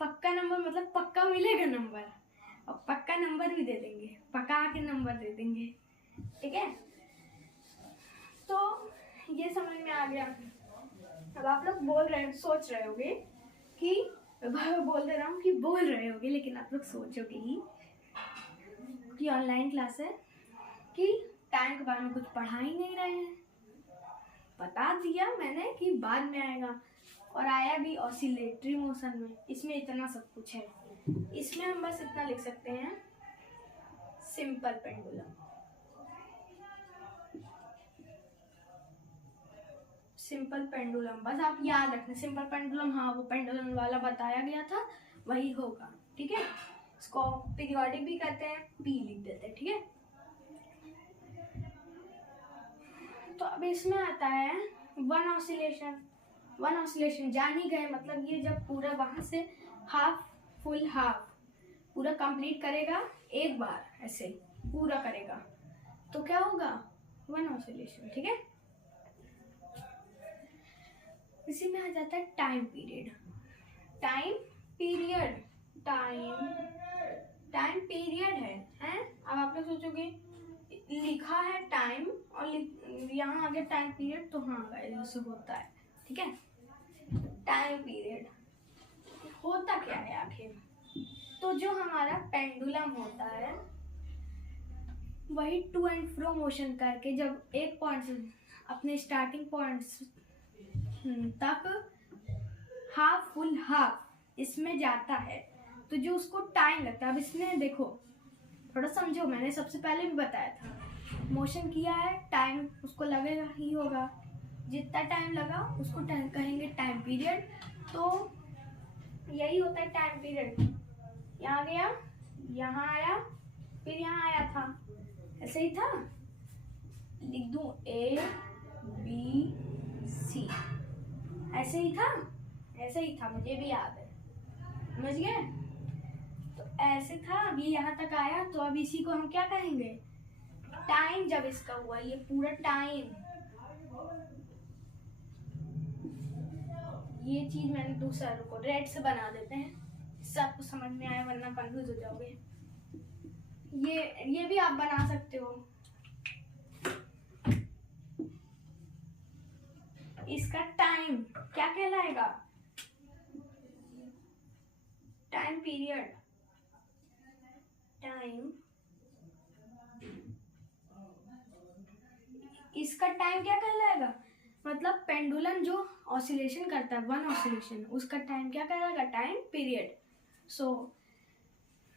पक्का नंबर मतलब पक्का मिलेगा नंबर, और पक्का नंबर भी दे देंगे, पका के नंबर दे देंगे, ठीक है। तो ये समझ में आ गया। अब आप लोग बोल रहे हैं, सोच रहे होगे कि बोल दे रहा हूँ कि बोल रहे होगे, लेकिन आप लोग सोचोगे ही कि ऑनलाइन क्लास है, कि टाइम के बारे में कुछ पढ़ा ही नहीं रहे हैं। बता दिया मैंने कि बाद में आएगा, और आया भी ऑसिलेटरी मोशन में, इसमें इतना सब कुछ है। इसमें हम बस इतना लिख सकते हैं सिंपल पेंडुलम, सिंपल पेंडुलम, बस आप याद रखना सिंपल पेंडुलम, हाँ वो पेंडुलम वाला बताया गया था वही होगा, ठीक है। इसको पीरियोडिक भी कहते हैं, पी लिख देते हैं, ठीक है। तो अब इसमें आता है वन ऑसिलेशन जान ही गए, मतलब ये जब पूरा वहां से फुल हाफ पूरा कंप्लीट करेगा एक बार, ऐसे पूरा करेगा तो क्या होगा, वन ऑसिलेशन, ठीक है। इसी में आ जाता है टाइम पीरियड है, हैं? अब आप लोग सोचोगे लिखा है टाइम और यहाँ आगे टाइम पीरियड, तो हाँ ऐसे होता है, ठीक है। टाइम पीरियड होता क्या है आखिर, तो जो हमारा पेंडुलम होता है वही टू एंड फ्रो मोशन करके जब एक पॉइंट से अपने स्टार्टिंग पॉइंट तक हाफ फुल हाफ इसमें जाता है, तो जो उसको टाइम लगता है। अब इसमें देखो थोड़ा समझो, मैंने सबसे पहले भी बताया था, मोशन किया है, टाइम उसको लगेगा ही होगा, जितना टाइम लगा उसको टाइम कहेंगे टाइम पीरियड। तो यही होता है टाइम पीरियड, यहाँ गया, यहाँ आया, फिर यहाँ आया था, ऐसे ही था, लिख दूं A B C, ऐसे ही था, ऐसे ही था, मुझे भी याद है, समझ गए। तो ऐसे था, अब ये यहाँ तक आया, तो अब इसी को हम क्या कहेंगे, टाइम। जब इसका हुआ ये पूरा टाइम, ये चीज मैंने दूसरा, रुको रेड से बना देते हैं, सबको समझ में आए वरना कंफ्यूज हो जाओगे। ये भी आप बना सकते हो। इसका टाइम क्या कहलाएगा, टाइम पीरियड। टाइम, इसका टाइम क्या कहलाएगा, मतलब पेंडुलम जो ऑसिलेशन करता है, वन ऑसिलेशन, उसका टाइम क्या कहलाएगा, time period. So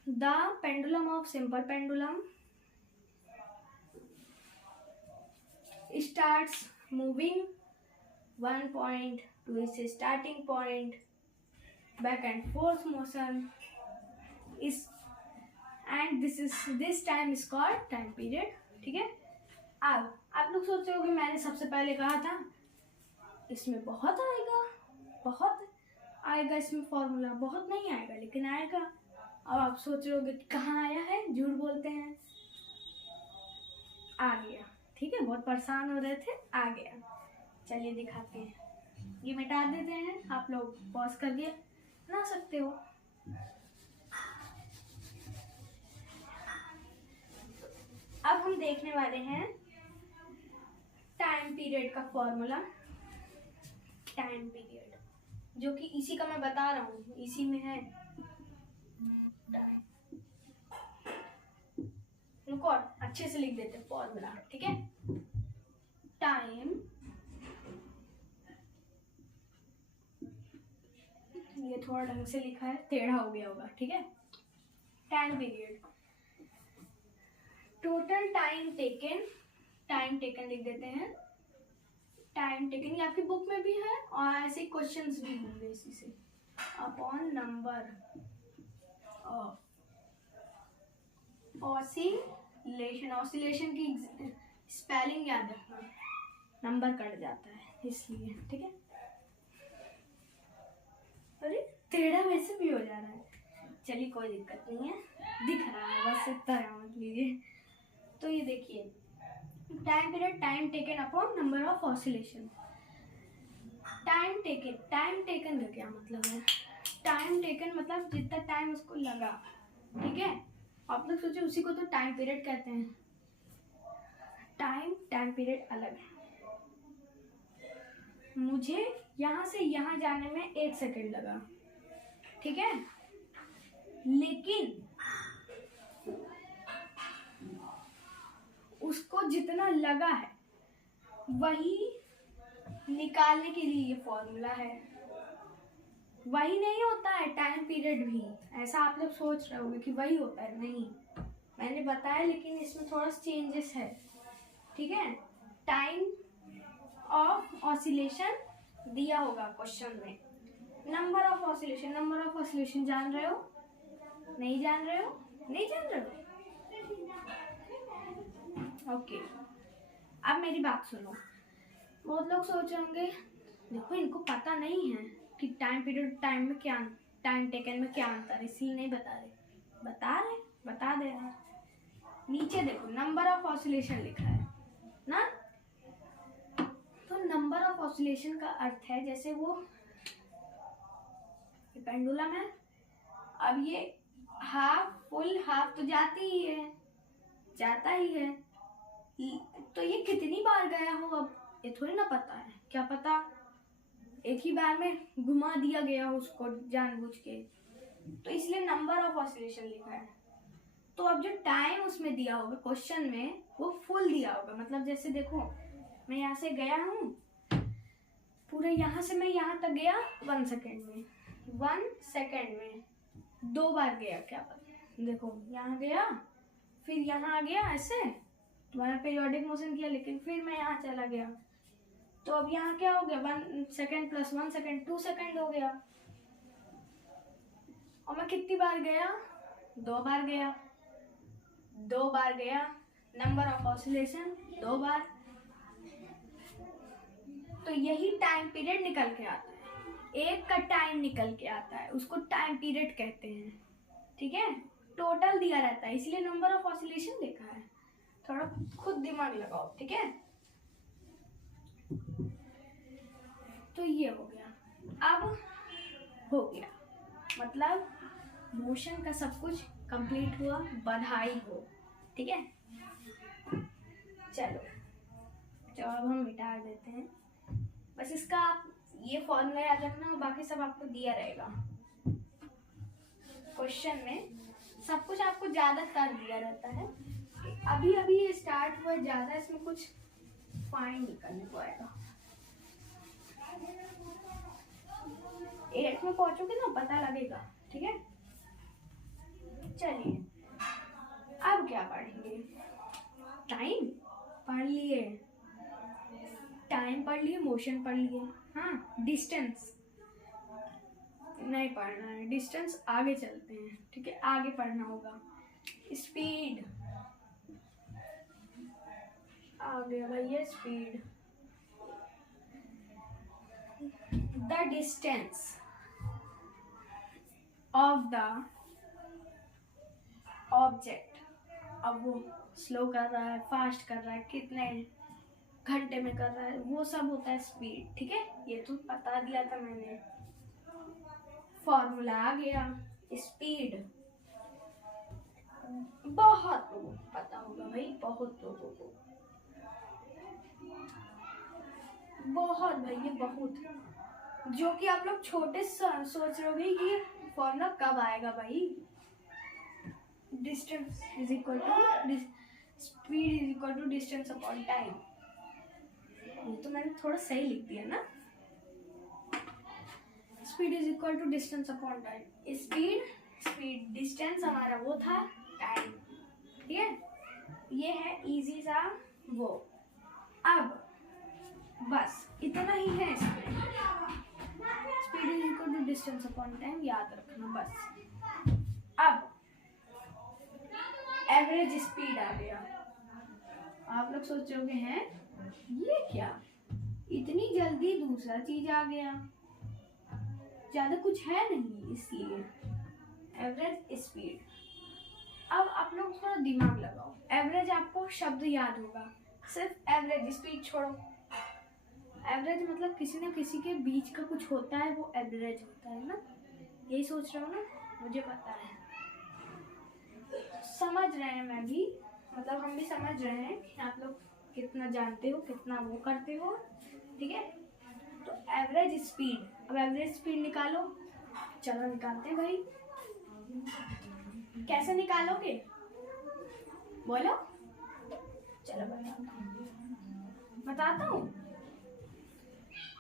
the pendulum of simple pendulum starts moving one point to its starting point, back and forth motion is, and this time is called time period। ठीक है। अब आप लोग सोच रहे हो कि मैंने सबसे पहले कहा था इसमें बहुत आएगा इसमें फॉर्मूला, बहुत नहीं आएगा लेकिन आएगा। अब आप सोच रहे हो कि कहाँ आया है, झूठ बोलते हैं, आ गया। ठीक है, बहुत परेशान हो रहे थे, आ गया। चलिए दिखाते हैं, ये मिटा देते हैं, आप लोग पॉज करके बना सकते हो। अब हम देखने वाले हैं टाइम पीरियड का फॉर्मूला। टाइम पीरियड जो कि इसी का मैं बता रहा हूँ, इसी में है। रुको अच्छे से लिख देते हैं फॉर्मूला, ठीक है। टाइम, ये थोड़ा ढंग से लिखा है, टेढ़ा हो गया होगा, ठीक है। Time period, total time taken लिख देते हैं। टाइम टेकन ये आपकी बुक में भी है और ऐसे क्वेश्चंस भी होंगे इसी से, अपॉन नंबर ऑफ ऑसिलेशन की स्पेलिंग याद रखना, नंबर कट जाता है इसलिए, ठीक है। अरे टेढ़ा वैसे भी हो जा रहा है, चलिए कोई दिक्कत नहीं है, दिख रहा है बस, इतना समझ लीजिए। तो ये देखिए, time period, time taken upon number of oscillation. Time taken का क्या मतलब है, टाइम टेकन मतलब जितना टाइम उसको लगा, ठीक है। आप लोग सोचे उसी को तो टाइम पीरियड कहते हैं। टाइम पीरियड अलग है। मुझे यहाँ से यहाँ जाने में 1 सेकेंड लगा, ठीक है, लेकिन उसको जितना लगा है वही निकालने के लिए ये फॉर्मूला है। वही नहीं होता है टाइम पीरियड भी, ऐसा आप लोग सोच रहे होंगे कि वही होता है, नहीं, मैंने बताया लेकिन इसमें थोड़ा चेंजेस है, ठीक है। टाइम ऑफ ऑसिलेशन दिया होगा क्वेश्चन में, नंबर ऑफ ऑसिलेशन जान रहे हो, नहीं जान रहे हो, नहीं जान रहे हो, ओके। अब मेरी बात सुनो, बहुत लोग सोच रहे होंगे देखो इनको पता नहीं है कि टाइम पीरियड टाइम में क्या, टाइम टेकन में क्या अंतर है, इसलिए नहीं बता रहे, बता दे रहे। नीचे देखो नंबर ऑफ ऑसिलेशन लिखा है ना, तो नंबर ऑफ ऑसिलेशन का अर्थ है जैसे वो पेंडुलम है, अब ये हाफ फुल हाफ तो जाता ही है, तो ये कितनी बार गया हो अब ये थोड़ी ना पता है, क्या पता एक ही बार में घुमा दिया गया हो उसको जानबूझ के, तो इसलिए नंबर ऑफ ऑसिलेशन लिखा है। तो अब जो टाइम उसमें दिया होगा क्वेश्चन में वो फुल दिया होगा, मतलब जैसे देखो मैं यहाँ से गया हूँ, पूरे यहाँ से मैं यहाँ तक गया 1 सेकेंड में, 1 सेकेंड में 2 बार गया, क्या पता, देखो यहाँ गया फिर यहाँ आ गया, ऐसे मैंने पीरियोडिक मोशन किया लेकिन फिर मैं यहाँ चला गया, तो अब यहाँ क्या हो गया, 1 सेकेंड प्लस 1 सेकेंड 2 सेकेंड हो गया। और मैं कितनी बार गया, 2 बार गया, नंबर ऑफ ऑसिलेशन 2 बार, तो यही टाइम पीरियड निकल के आता है। एक का टाइम निकल के आता है, उसको टाइम पीरियड कहते हैं, ठीक है। टोटल दिया रहता है, इसलिए नंबर ऑफ ऑसिलेशन देखा है। थोड़ा खुद दिमाग लगाओ, ठीक है। तो ये हो गया। अब हो गया, मतलब मोशन का सब कुछ कंप्लीट हुआ, बधाई हो, ठीक है। चलो अब हम मिटा देते हैं। बस इसका आप ये फॉर्मूला याद रखना और बाकी सब आपको दिया रहेगा क्वेश्चन में। सब कुछ आपको ज्यादातर दिया रहता है। अभी अभी ये स्टार्ट हुआ, ज्यादा इसमें कुछ फाइन नहीं करने को आएगा। 8 में पहुंचोगे ना, पता लगेगा, ठीक है। चलिए अब क्या पढ़ेंगे? टाइम पढ़ लिए, टाइम पढ़ लिए, मोशन पढ़ लिए। हाँ, डिस्टेंस नहीं पढ़ना है, डिस्टेंस आगे चलते हैं, ठीक है। आगे पढ़ना होगा। स्पीड आ गया भैया, speed. The distance of the object. अब वो स्लो कर रहा है, फास्ट कर रहा है, कितने घंटे में कर रहा है, वो सब होता है स्पीड, ठीक है। ये तो बता दिया था मैंने, फॉर्मूला आ गया। स्पीड बहुत लोगों को पता होगा भाई, बहुत लोगों को, बहुत भैया बहुत। जो कि आप लोग छोटे सोच रहे होगे कि फॉर्मूला कब आएगा भाई। Distance is equal to speed is equal to distance upon time. ये तो मैंने थोड़ा सही लिख दिया ना। Speed is equal to distance upon time. Speed distance हमारा वो था, टाइम, ठीक है। ये है इजी सा वो। अब बस इतना ही है इसमें। Speed is equal to distance upon time याद रखना बस। अब एवरेज स्पीड आ गया। आप लोग सोचोगे हैं ये क्या, इतनी जल्दी दूसरा चीज आ गया, ज्यादा कुछ है नहीं, इसलिए एवरेज स्पीड। अब आप लोग थोड़ा दिमाग लगाओ। एवरेज आपको शब्द याद होगा, सिर्फ एवरेज, स्पीड छोड़ो। एवरेज मतलब किसी न किसी के बीच का कुछ होता है, वो एवरेज होता है ना। यही सोच रहा हूँ ना, मुझे पता है, समझ रहे हैं। मैं भी, मतलब हम भी समझ रहे हैं कि आप लोग कितना जानते हो, कितना वो करते हो, ठीक है। तो एवरेज स्पीड, अब एवरेज स्पीड निकालो। चलो निकालते हैं भाई। कैसे निकालोगे बोलो? चलो बताता हूँ।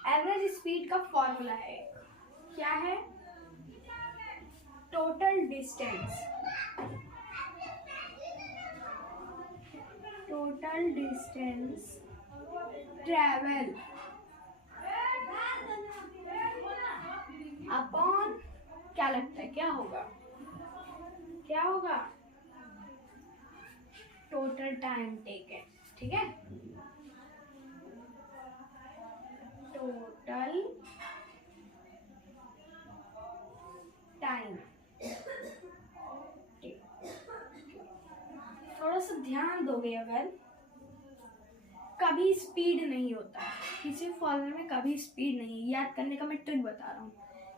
एवरेज स्पीड का फॉर्मूला है, क्या है? Total distance, total distance travel upon, क्या लगता है क्या होगा, क्या होगा? टोटल टाइम टेकन, ठीक है। टोटल टाइम, थोड़ा सा ध्यान दोगे अगर, कभी स्पीड नहीं होता किसी फॉर्मूले में, कभी स्पीड नहीं। याद करने का मैं ट्रिक बता रहा हूँ,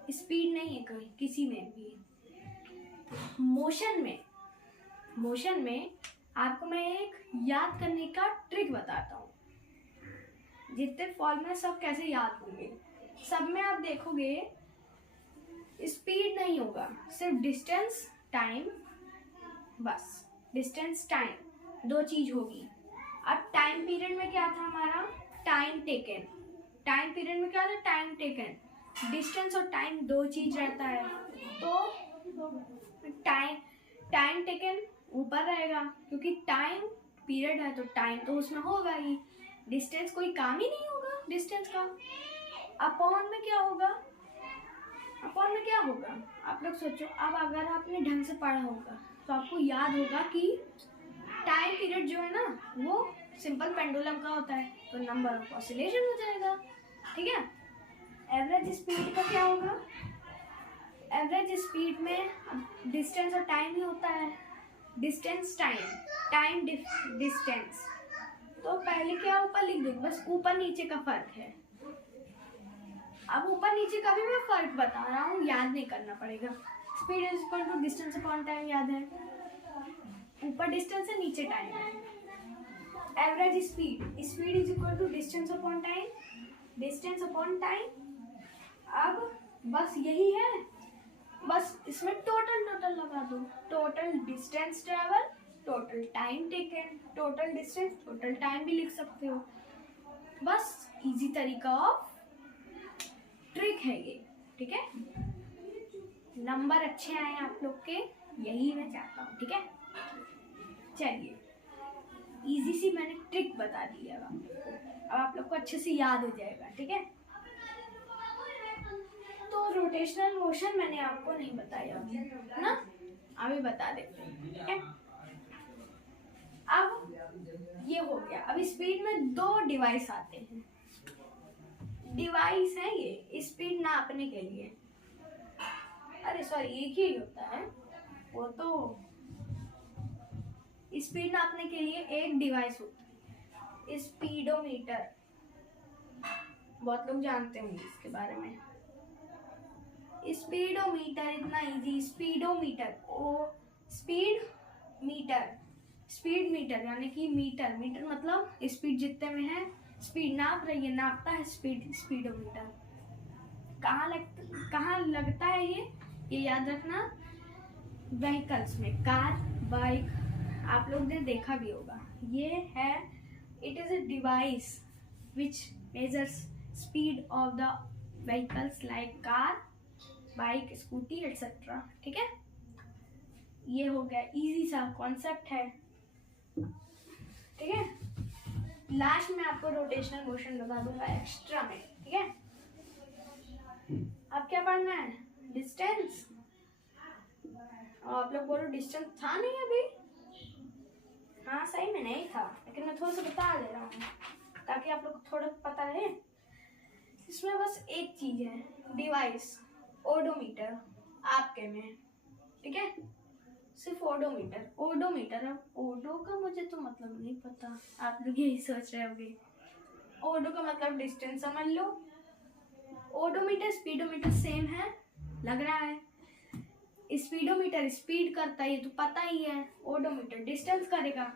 स्पीड नहीं है कहीं किसी में भी। मोशन में आपको मैं एक याद करने का ट्रिक बताता हूँ। जितने फॉर्मूले सब कैसे याद होंगे, सब में आप देखोगे स्पीड नहीं होगा, सिर्फ डिस्टेंस टाइम, बस डिस्टेंस टाइम दो चीज होगी। अब टाइम पीरियड में क्या था हमारा? Time taken. टाइम पीरियड में क्या था? Time taken. डिस्टेंस और टाइम दो चीज रहता है, तो टाइम टेकन ऊपर रहेगा, क्योंकि टाइम पीरियड है तो टाइम तो उसमें होगा ही। डिस्टेंस कोई काम ही नहीं होगा डिस्टेंस का। अपॉन में क्या होगा? अपॉन में क्या होगा आप लोग सोचो। अब अगर आपने ढंग से पढ़ा होगा तो आपको याद होगा कि टाइम पीरियड जो है ना, वो सिंपल पेंडुलम का होता है, तो नंबर ऑफ ऑसिलेशन हो जाएगा, ठीक है। एवरेज स्पीड का क्या होगा? एवरेज स्पीड में डिस्टेंस और टाइम ही होता है। Distance time distance. तो पहले क्या ऊपर लिख दूँ, बस ऊपर नीचे का फर्क है। अब ऊपर नीचे का भी मैं फर्क बता रहा हूँ, याद नहीं करना पड़ेगा। Speed is equal to distance upon time, याद है। ऊपर डिस्टेंस है, नीचे टाइम है। Average speed is equal to distance upon time. अब बस यही है, बस इसमें टोटल लगा दो। Total distance travel, total time taken. Total distance total time भी लिख सकते हो। बस इजी तरीका ऑफ ट्रिक है ये, ठीक है। नंबर अच्छे आए आप लोग के, यही मैं चाहता हूँ, ठीक है। चलिए, इजी सी मैंने ट्रिक बता दी है अब आप लोग को अच्छे से याद हो जाएगा, ठीक है। तो रोटेशनल मोशन मैंने आपको नहीं बताया अभी, ना, अभी बता देते हैं, ठीक है। अब ये हो गया। अब स्पीड में दो डिवाइस आते हैं। डिवाइस है ये स्पीड नापने के लिए। अरे सॉरी, एक ही होता है वो, तो स्पीड नापने के लिए एक डिवाइस होता है, स्पीडोमीटर। बहुत लोग जानते होंगे इसके बारे में। स्पीडोमीटर इतना इजी। स्पीडोमीटर स्पीड मीटर यानी कि मीटर मतलब स्पीड जितने में है, स्पीड नाप रही है, नापता है स्पीडोमीटर। कहाँ लगता है ये याद रखना, व्हीकल्स में, कार, बाइक, आप लोग ने देखा भी होगा। ये है, it is a device which measures speed of the vehicles like car, bike, scooty etcetera, ठीक है। ये हो गया, इजी सा कॉन्सेप्ट है, ठीक है। लास्ट में आपको रोटेशनल मोशन बता दूंगा एक्स्ट्रा में, ठीक है। अब क्या पढ़ना है, डिस्टेंस। आप लोग बोलो डिस्टेंस था नहीं अभी। हाँ सही में नहीं था, लेकिन मैं थोड़ा सा बता दे रहा हूँ ताकि आप लोग को थोड़ा पता रहे। इसमें बस एक चीज है, डिवाइस, ओडोमीटर आपके में, ठीक है। सिर्फ ओडोमीटर। अब ओडो का मुझे तो मतलब नहीं पता, आप लोग यही सोच रहे होंगे। ओडो का मतलब डिस्टेंस समझ लो। ओडोमीटर स्पीडोमीटर सेम है, लग रहा है। स्पीडोमीटर स्पीड करता है, ये तो पता ही है। ओडोमीटर डिस्टेंस करेगा,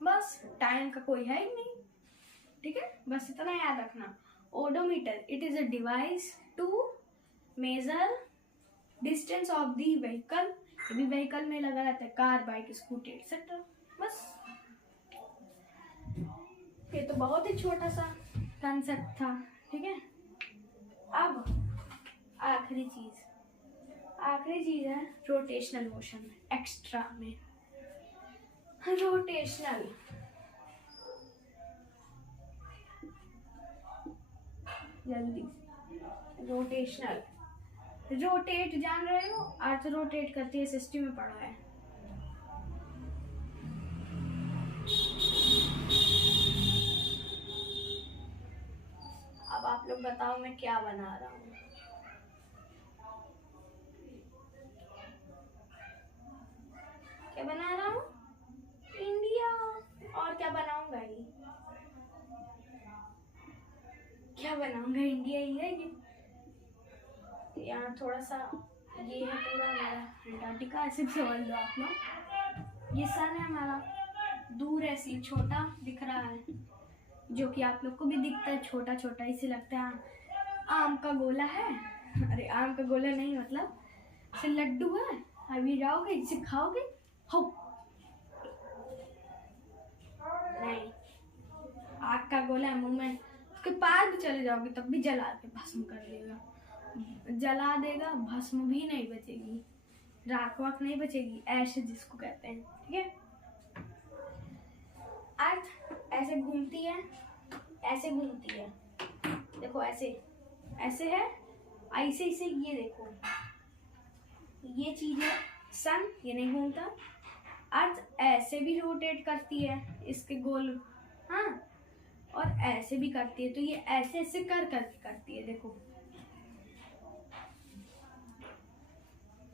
बस टाइम का कोई है ही नहीं, ठीक है। बस इतना याद रखना। Odometer it is a device to measure distance of the vehicle. भी व्हीकल में लगा रहता है, कार, बाइक, स्कूटी एक्सेट्रा। बस ये तो बहुत ही छोटा सा कंसेप्ट था, ठीक है। अब आखिरी चीज है रोटेशनल मोशन। एक्स्ट्रा में रोटेशनल, जल्दी, रोटेशनल, रोटेट जान रहे हो, अर्थ रोटेट करती है, सिस्टम में पढ़ा है। अब आप लोग बताओ मैं क्या बना रहा हूँ। क्या बना रहा हूँ, इंडिया। और क्या बनाऊंगा, ये क्या बनाऊंगा, इंडिया ही है ये। यहाँ थोड़ा सा ये है पूरा हमारा अंटार्कटिका, ऐसे भी समझ लो आप लोग। ये सन है हमारा, दूर ऐसी छोटा दिख रहा है, जो कि आप लोग को भी दिखता है छोटा छोटा, इसे लगता है आम का गोला है। अरे आम का गोला नहीं, मतलब इसे लड्डू है, अभी जाओगे इसे खाओगे, हो नहीं, आग का गोला है मुंह में, उसके पास भी चले जाओगे तब भी जला के भस्म कर देगा, जला देगा, भस्म भी नहीं बचेगी, राख वाख नहीं बचेगी, ऐश जिसको कहते हैं, ठीक है। अर्थ ऐसे घूमती है, देखो ऐसे है, ऐसे ये देखो, ये चीज है सन, ये नहीं घूमता। अर्थ ऐसे भी रोटेट करती है इसके गोल, हाँ, और ऐसे भी करती है, तो ये ऐसे कर करके करती है, देखो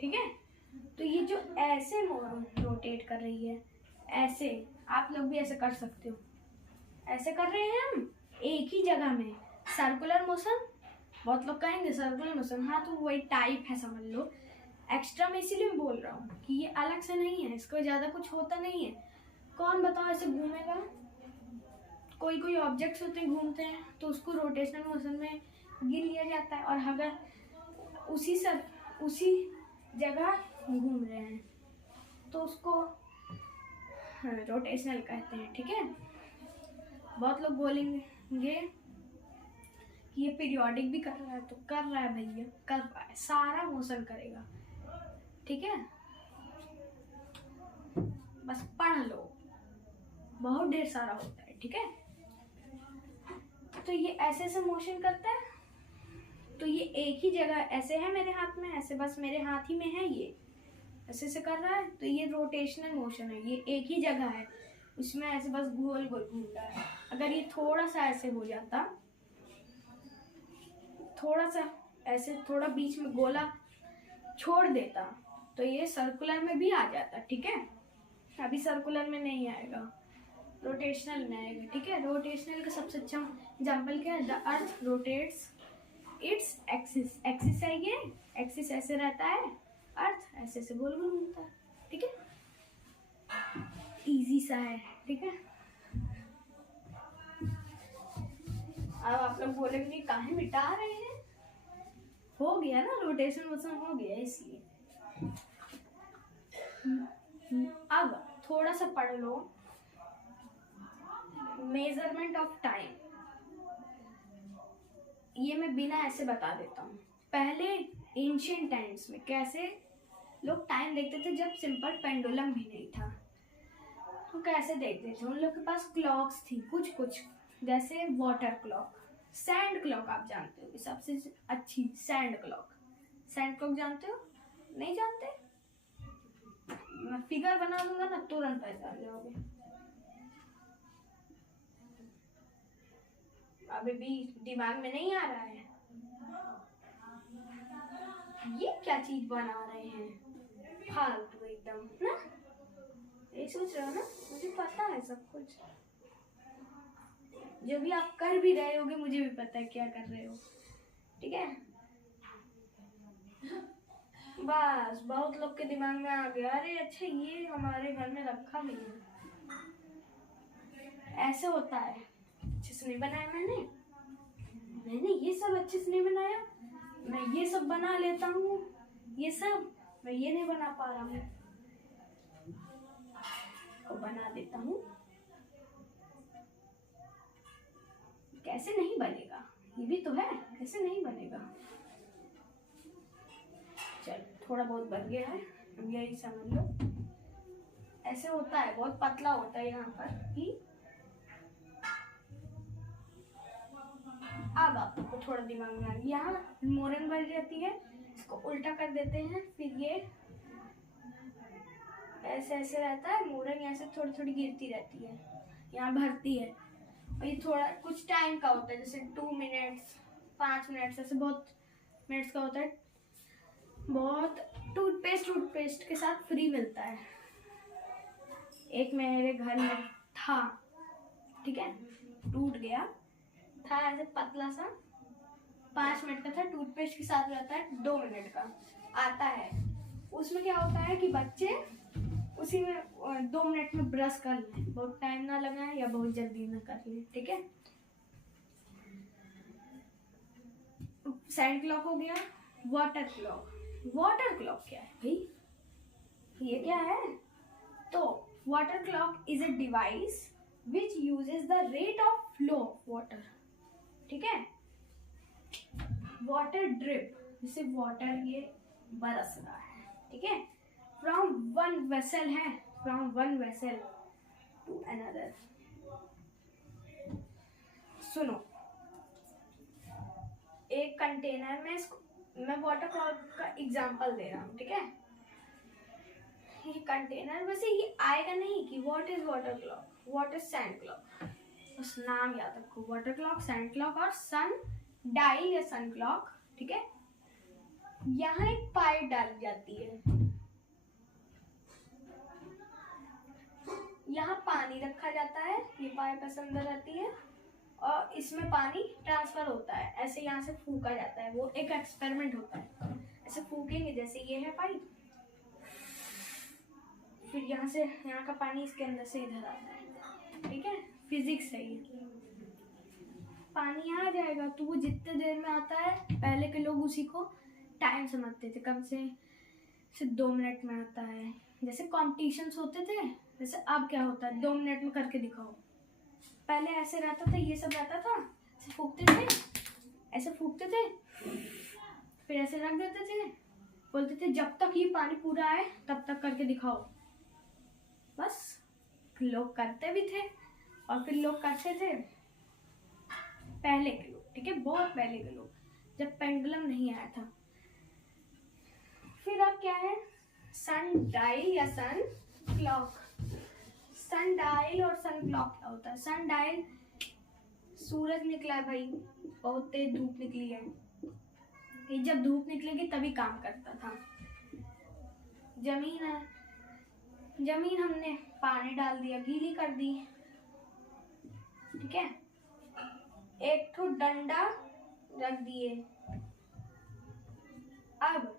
ठीक है। तो ये जो ऐसे रोटेट कर रही है, ऐसे आप लोग भी ऐसे कर सकते हो, ऐसे कर रहे हैं हम एक ही जगह में, सर्कुलर मोशन। बहुत लोग कहेंगे सर्कुलर मोशन, हाँ तो वही टाइप है समझ लो। एक्स्ट्रा में इसीलिए बोल रहा हूँ कि ये अलग से नहीं है, इसको ज़्यादा कुछ होता नहीं है। कौन बताओ ऐसे घूमेगा? कोई कोई ऑब्जेक्ट्स होते हैं घूमते हैं, तो उसको रोटेशनल मोशन में गिन लिया जाता है। और अगर उसी जगह घूम रहे हैं तो उसको रोटेशनल कहते हैं, ठीक है। बहुत लोग बोलेंगे कि ये पीरियोडिक भी कर रहा है, तो कर रहा है भैया, कर रहा है, सारा मोशन करेगा, ठीक है। बस पढ़ लो, बहुत ढेर सारा होता है, ठीक है। तो ये ऐसे ऐसे मोशन करता है, तो ये एक ही जगह ऐसे है मेरे हाथ में, ऐसे बस मेरे हाथ ही में है, ये ऐसे से कर रहा है, तो ये रोटेशनल मोशन है, ये एक ही जगह है, उसमें ऐसे बस गोल गोल घूम रहा है। अगर ये थोड़ा सा ऐसे हो जाता, थोड़ा सा ऐसे, थोड़ा बीच में गोला छोड़ देता, तो ये सर्कुलर में भी आ जाता, ठीक है। अभी सर्कुलर में नहीं आएगा, रोटेशनल में आएगा, ठीक है। रोटेशनल का सबसे अच्छा एग्जाम्पल क्या है? The earth rotates its axis. Axis है ये, एक्सिस ऐसे रहता है, अर्थ ऐसे से गोल गोल घूमता है, ठीक है। इजी सा है, ठीक है। अब आप लोग बोलेंगे काहे मिटा रहे हैं? हो गया ना, रोटेशन मोशन हो गया इसलिए। अब थोड़ा सा पढ़ लो मेजरमेंट ऑफ टाइम। ये मैं बिना ऐसे बता देता हूँ। पहले एंशिएंट टाइम्स में कैसे लोग टाइम देखते थे, जब सिंपल पेंडुलम भी नहीं था, तो कैसे देखते थे? उन लोग के पास क्लॉक्स थी कुछ कुछ, जैसे वाटर क्लॉक, सैंड क्लॉक आप जानते हो, सबसे अच्छी सैंड क्लॉक। सैंड क्लॉक जानते हो? नहीं जानते? मैं फिगर बना दूंगा ना, तुरंत पहचान जाओगे। अभी भी दिमाग में नहीं आ रहा है? ये क्या चीज बना रहे हैं फालतू एकदम ना? ये सोच रहे हो ना, मुझे पता है सब कुछ, जो भी आप कर भी रहे होगे मुझे भी पता है क्या कर रहे हो, ठीक है। बस बहुत लोग के दिमाग में आ गया, अरे अच्छा ये हमारे घर में रखा भी है, ऐसे होता है। अच्छे से नहीं बनाया मैंने ये सब अच्छे से नहीं बनाया, मैं ये सब बना लेता हूँ, ये सब मैं ये नहीं बना पा रहा हूँ, तो बना देता हूँ। कैसे नहीं बनेगा? ये भी तो है, कैसे नहीं बनेगा? चल थोड़ा बहुत बन गया है, यही समझ लो। ऐसे होता है, बहुत पतला होता है यहाँ पर ही। अब आपको थोड़ा दिमाग में आ गया, यहाँ मोरन भर जाती है, इसको उल्टा कर देते हैं, फिर ये ऐसे ऐसे रहता है, मोरन यहाँ से थोड़ी थोड़ी गिरती रहती है, यहाँ भरती है। और ये थोड़ा कुछ टाइम का होता है, जैसे 2 मिनट्स 5 मिनट्स, ऐसे बहुत मिनट्स का होता है। बहुत टूथपेस्ट के साथ फ्री मिलता है, एक मेरे घर में था, ठीक है, टूट गया था, ऐसे पतला सा 5 मिनट का था, टूथपेस्ट के साथ रहता है 2 मिनट का आता है। उसमें क्या होता है कि बच्चे उसी में 2 मिनट में ब्रश कर लें, बहुत टाइम ना लगाए या बहुत जल्दी ना कर लें, ठीक है। सैंड क्लॉक हो गया। वाटर क्लॉक, वाटर क्लॉक क्या है भाई? ये क्या है? तो water clock is a device which uses the rate of flow of water, ठीक है। वाटर ड्रिप, जैसे वाटर ये बरस रहा है, ठीक है, फ्रॉम वन वेसल है, from one vessel to another. सुनो, एक कंटेनर में मैं वाटर क्लॉक का एग्जांपल दे रहा हूँ, ठीक है। ये कंटेनर, वैसे ये आएगा नहीं कि what is water clock, what is sand clock, बस नाम याद रखो, वाटर क्लॉक, सैंड क्लॉक और सन डायल या सन क्लॉक, ठीक है। यहाँ एक पाइप डाली जाती है, यहाँ पानी रखा जाता है, ये पाइप ऐसे अंदर रहती है और इसमें पानी ट्रांसफर होता है, ऐसे यहाँ से फूका जाता है। वो एक एक्सपेरिमेंट होता है, ऐसे फूकेंगे, जैसे ये है पाइप, फिर यहाँ से यहाँ का पानी इसके अंदर से इधर आता है, ठीक है। फिजिक्स है ये। पानी आ जाएगा तो वो जितने देर में आता है, पहले के लोग उसी को टाइम समझते थे, कम से 2 मिनट में आता है। जैसे कॉम्पिटिशन्स होते थे, जैसे अब क्या होता है 2 मिनट में करके दिखाओ, पहले ऐसे रहता था, ये सब रहता था, ऐसे फूकते थे, ऐसे फूकते थे, फिर ऐसे रख देते थे, बोलते थे जब तक ये पानी पूरा आए तब तक करके दिखाओ, बस। लोग करते भी थे और फिर लोग करते थे, पहले के लोग, ठीक है, बहुत पहले के लोग, जब पेंडुलम नहीं आया था। फिर अब क्या है, सन डायल या सन क्लॉक। सन डायल और सन क्लॉक क्या होता है? सन डायल, सूरज निकला है भाई, बहुत तेज धूप निकली है, ये जब धूप निकलेगी तभी काम करता था। जमीन है, जमीन हमने पानी डाल दिया, गीली कर दी, ठीक है, एक ठो डंडा रख दिए। अब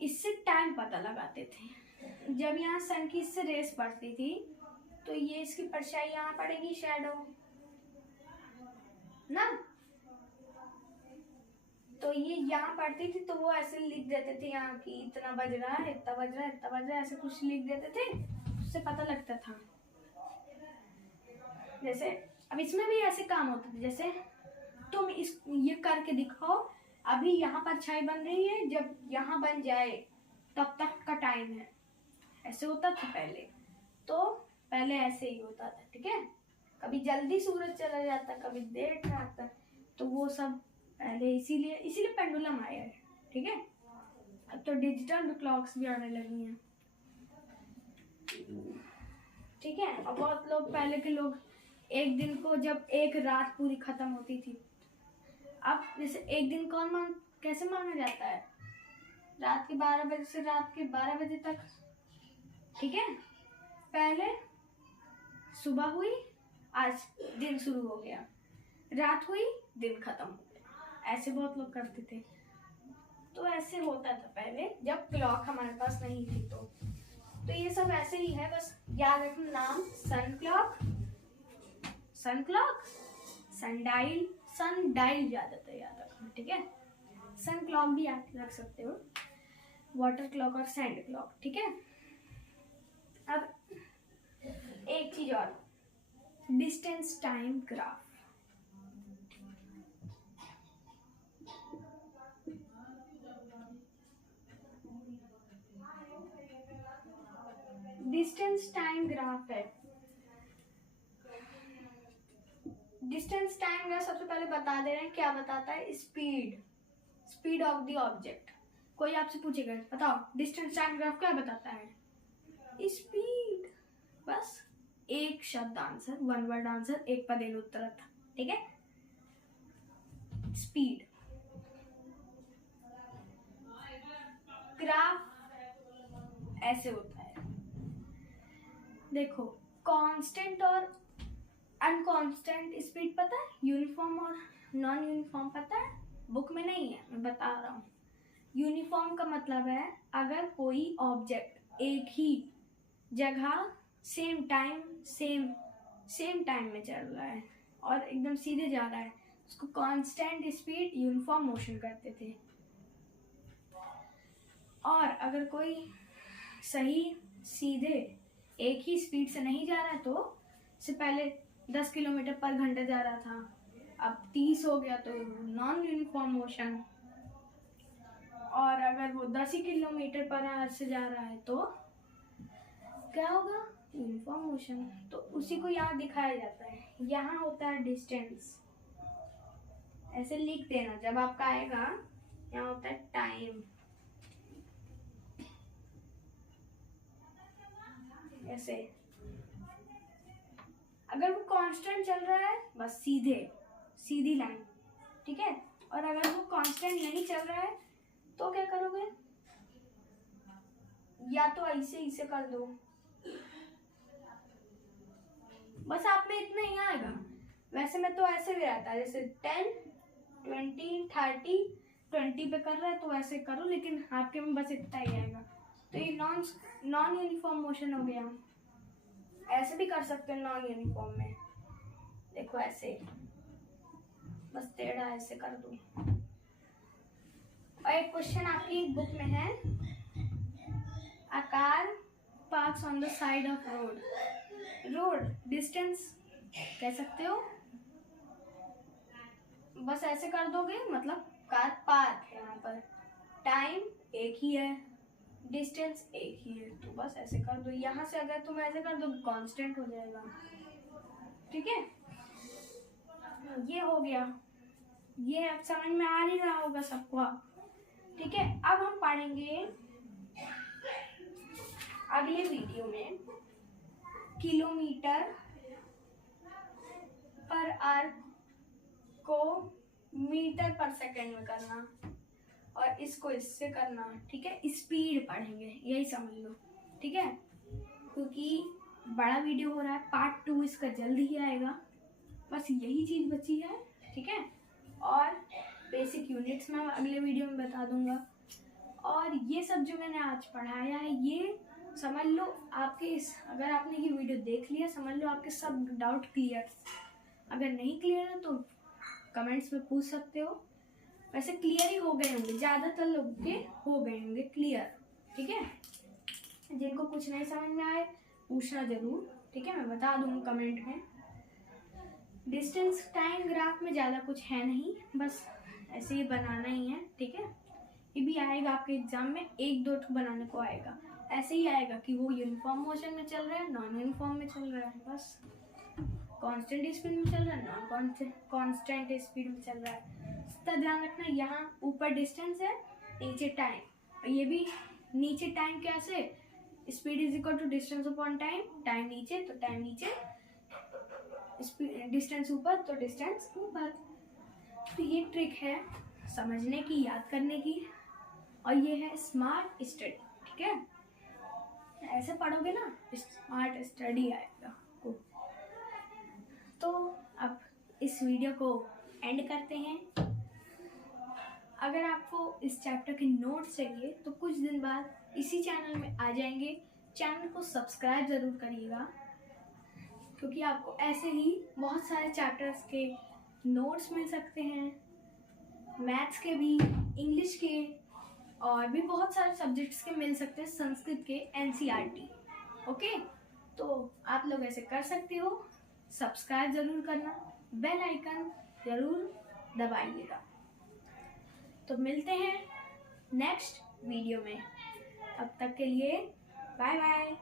इससे टाइम पता लगाते थे। जब यहाँ सन की इससे रेस पड़ती थी तो ये इसकी परछाई यहाँ पड़ेगी, शैडो ना, तो ये यहाँ पड़ती थी, तो वो ऐसे लिख देते थे यहाँ की इतना बज रहा है, इतना बज रहा है, इतना बज रहा है, ऐसे कुछ लिख देते थे, उससे पता लगता था। जैसे अब इसमें भी ऐसे काम होते थे, जैसे तुम इस ये करके दिखाओ, अभी यहाँ पर छाई बन रही है, जब यहाँ बन जाए तब तक का टाइम है, ऐसे होता था पहले। तो पहले ऐसे ही होता था, ठीक है, कभी जल्दी सूरज चला जाता, कभी देर से आता, तो वो सब पहले इसीलिए पेंडुलम आया है, ठीक है। अब तो डिजिटल क्लॉक्स भी आने लगी हैं, ठीक है। और बहुत लोग, पहले के लोग एक दिन को जब एक रात पूरी खत्म होती थी, अब जैसे एक दिन कैसे माना जाता है? रात के 12 बजे से रात के 12 बजे तक, ठीक है। पहले सुबह हुई, आज दिन शुरू हो गया, रात हुई, दिन खत्म हो गया, ऐसे बहुत लोग करते थे। तो ऐसे होता था पहले, जब क्लॉक हमारे पास नहीं थी। तो ये सब ऐसे ही है, बस याद रखना नाम, सन क्लॉक, सन क्लॉक, सन डायल, सन डायल ज्यादातर याद रखना, ठीक है। सन क्लॉक भी याद रख सकते हो, वाटर क्लॉक और सैंड क्लॉक, ठीक है। अब एक चीज और, distance time graph. Distance time graph है, डिस्टेंस टाइम ग्राफ सबसे पहले बता दे रहे हैं क्या बताता है, स्पीड ऑफ द ऑब्जेक्ट। कोई आपसे पूछेगा बताओ डिस्टेंस टाइम ग्राफ क्या बताता है? स्पीड, बस एक शब्द आंसर, 1 वर्ड आंसर, एक पदेन उत्तर था, ठीक है। स्पीड ग्राफ ऐसे होता है, देखो कांस्टेंट और अनकांस्टेंट स्पीड पता है, यूनिफॉर्म और नॉन यूनिफॉर्म पता है, बुक में नहीं है, मैं बता रहा हूँ। यूनिफॉर्म का मतलब है अगर कोई ऑब्जेक्ट एक ही जगह सेम टाइम में चल रहा है और एकदम सीधे जा रहा है, उसको कांस्टेंट स्पीड यूनिफॉर्म मोशन करते थे। और अगर कोई सही सीधे एक ही स्पीड से नहीं जा रहा है, तो इससे पहले 10 किलोमीटर पर घंटा जा रहा था, अब 30 हो गया, तो नॉन यूनिफॉर्म मोशन। और अगर वो 10 ही किलोमीटर पर आवर से जा रहा है तो क्या होगा, यूनिफॉर्म मोशन। तो उसी को यहाँ दिखाया जाता है, यहाँ होता है डिस्टेंस, ऐसे लिख देना जब आपका आएगा, यहाँ होता है टाइम, ऐसे। अगर वो कांस्टेंट चल रहा है, बस सीधी लाइन, ठीक है। और अगर वो कांस्टेंट नहीं चल रहा है तो क्या करोगे, या तो ऐसे कर दो, बस आप में इतना ही आएगा। वैसे में तो ऐसे भी रहता है, जैसे 10, 20, 30, 20 पे कर रहा है तो ऐसे करो, लेकिन आपके में बस इतना ही आएगा। तो ये नॉन यूनिफॉर्म मोशन हो गया। ऐसे भी कर सकते हैं नॉन यूनिफॉर्म में, देखो ऐसे, बस टेढ़ा ऐसे कर दो। और एक क्वेश्चन आपकी बुक में है, a car parks on the side of road distance कह सकते हो, बस ऐसे कर दोगे, मतलब कार पार्क है यहाँ पर, टाइम एक ही है, डिस्टेंस एक ही है, तो बस ऐसे कर दो। यहाँ से अगर तुम ऐसे कर दो कांस्टेंट हो जाएगा, ठीक है। ये हो गया, ये अब समझ में आ नहीं रहा होगा सबको, ठीक है। अब हम पढ़ेंगे अगले वीडियो में किलोमीटर पर आवर को मीटर पर सेकंड में करना, और इसको इससे करना, ठीक है। स्पीड पढ़ेंगे, यही समझ लो, ठीक है। क्योंकि बड़ा वीडियो हो रहा है, पार्ट 2 इसका जल्दी ही आएगा, बस यही चीज़ बची है, ठीक है। और बेसिक यूनिट्स मैं अगले वीडियो में बता दूंगा। और ये सब जो मैंने आज पढ़ाया है, ये समझ लो आपके अगर आपने ये वीडियो देख लिया, समझ लो आपके सब डाउट क्लियर। अगर नहीं क्लियर है तो कमेंट्स में पूछ सकते हो। वैसे क्लियर ही हो गए होंगे, ज़्यादातर लोग के हो गए होंगे क्लियर, ठीक है। जिनको कुछ नहीं समझ में आए पूछना जरूर, ठीक है, मैं बता दूंगा कमेंट में। डिस्टेंस टाइम ग्राफ में ज़्यादा कुछ है नहीं, बस ऐसे ही बनाना ही है, ठीक है। ये भी आएगा आपके एग्जाम में, 1-2 बनाने को आएगा। ऐसे ही आएगा कि वो यूनिफॉर्म मोशन में चल रहा है, नॉन यूनिफॉर्म में चल रहा है, बस कांस्टेंट स्पीड में चल रहा है, नॉन कांस्टेंट स्पीड में चल रहा है। इसका ध्यान रखना, यहाँ ऊपर डिस्टेंस है, नीचे टाइम, और ये भी नीचे टाइम कैसे, speed is equal to distance upon time, time नीचे तो टाइम नीचे, डिस्टेंस ऊपर तो डिस्टेंस ऊपर। तो ये ट्रिक है समझने की, याद करने की, और ये है स्मार्ट स्टडी, ठीक है। ऐसे पढ़ोगे ना स्मार्ट स्टडी आएगा। तो अब इस वीडियो को एंड करते हैं। अगर आपको इस चैप्टर के नोट्स चाहिए तो कुछ दिन बाद इसी चैनल में आ जाएंगे। चैनल को सब्सक्राइब ज़रूर करिएगा, क्योंकि आपको ऐसे ही बहुत सारे चैप्टर्स के नोट्स मिल सकते हैं, मैथ्स के भी, इंग्लिश के, और भी बहुत सारे सब्जेक्ट्स के मिल सकते हैं, संस्कृत के, NCERT, ओके। तो आप लोग ऐसे कर सकते हो, सब्सक्राइब ज़रूर करना, बेल आइकन ज़रूर दबाइएगा। तो मिलते हैं नेक्स्ट वीडियो में, तब तक के लिए बाय बाय।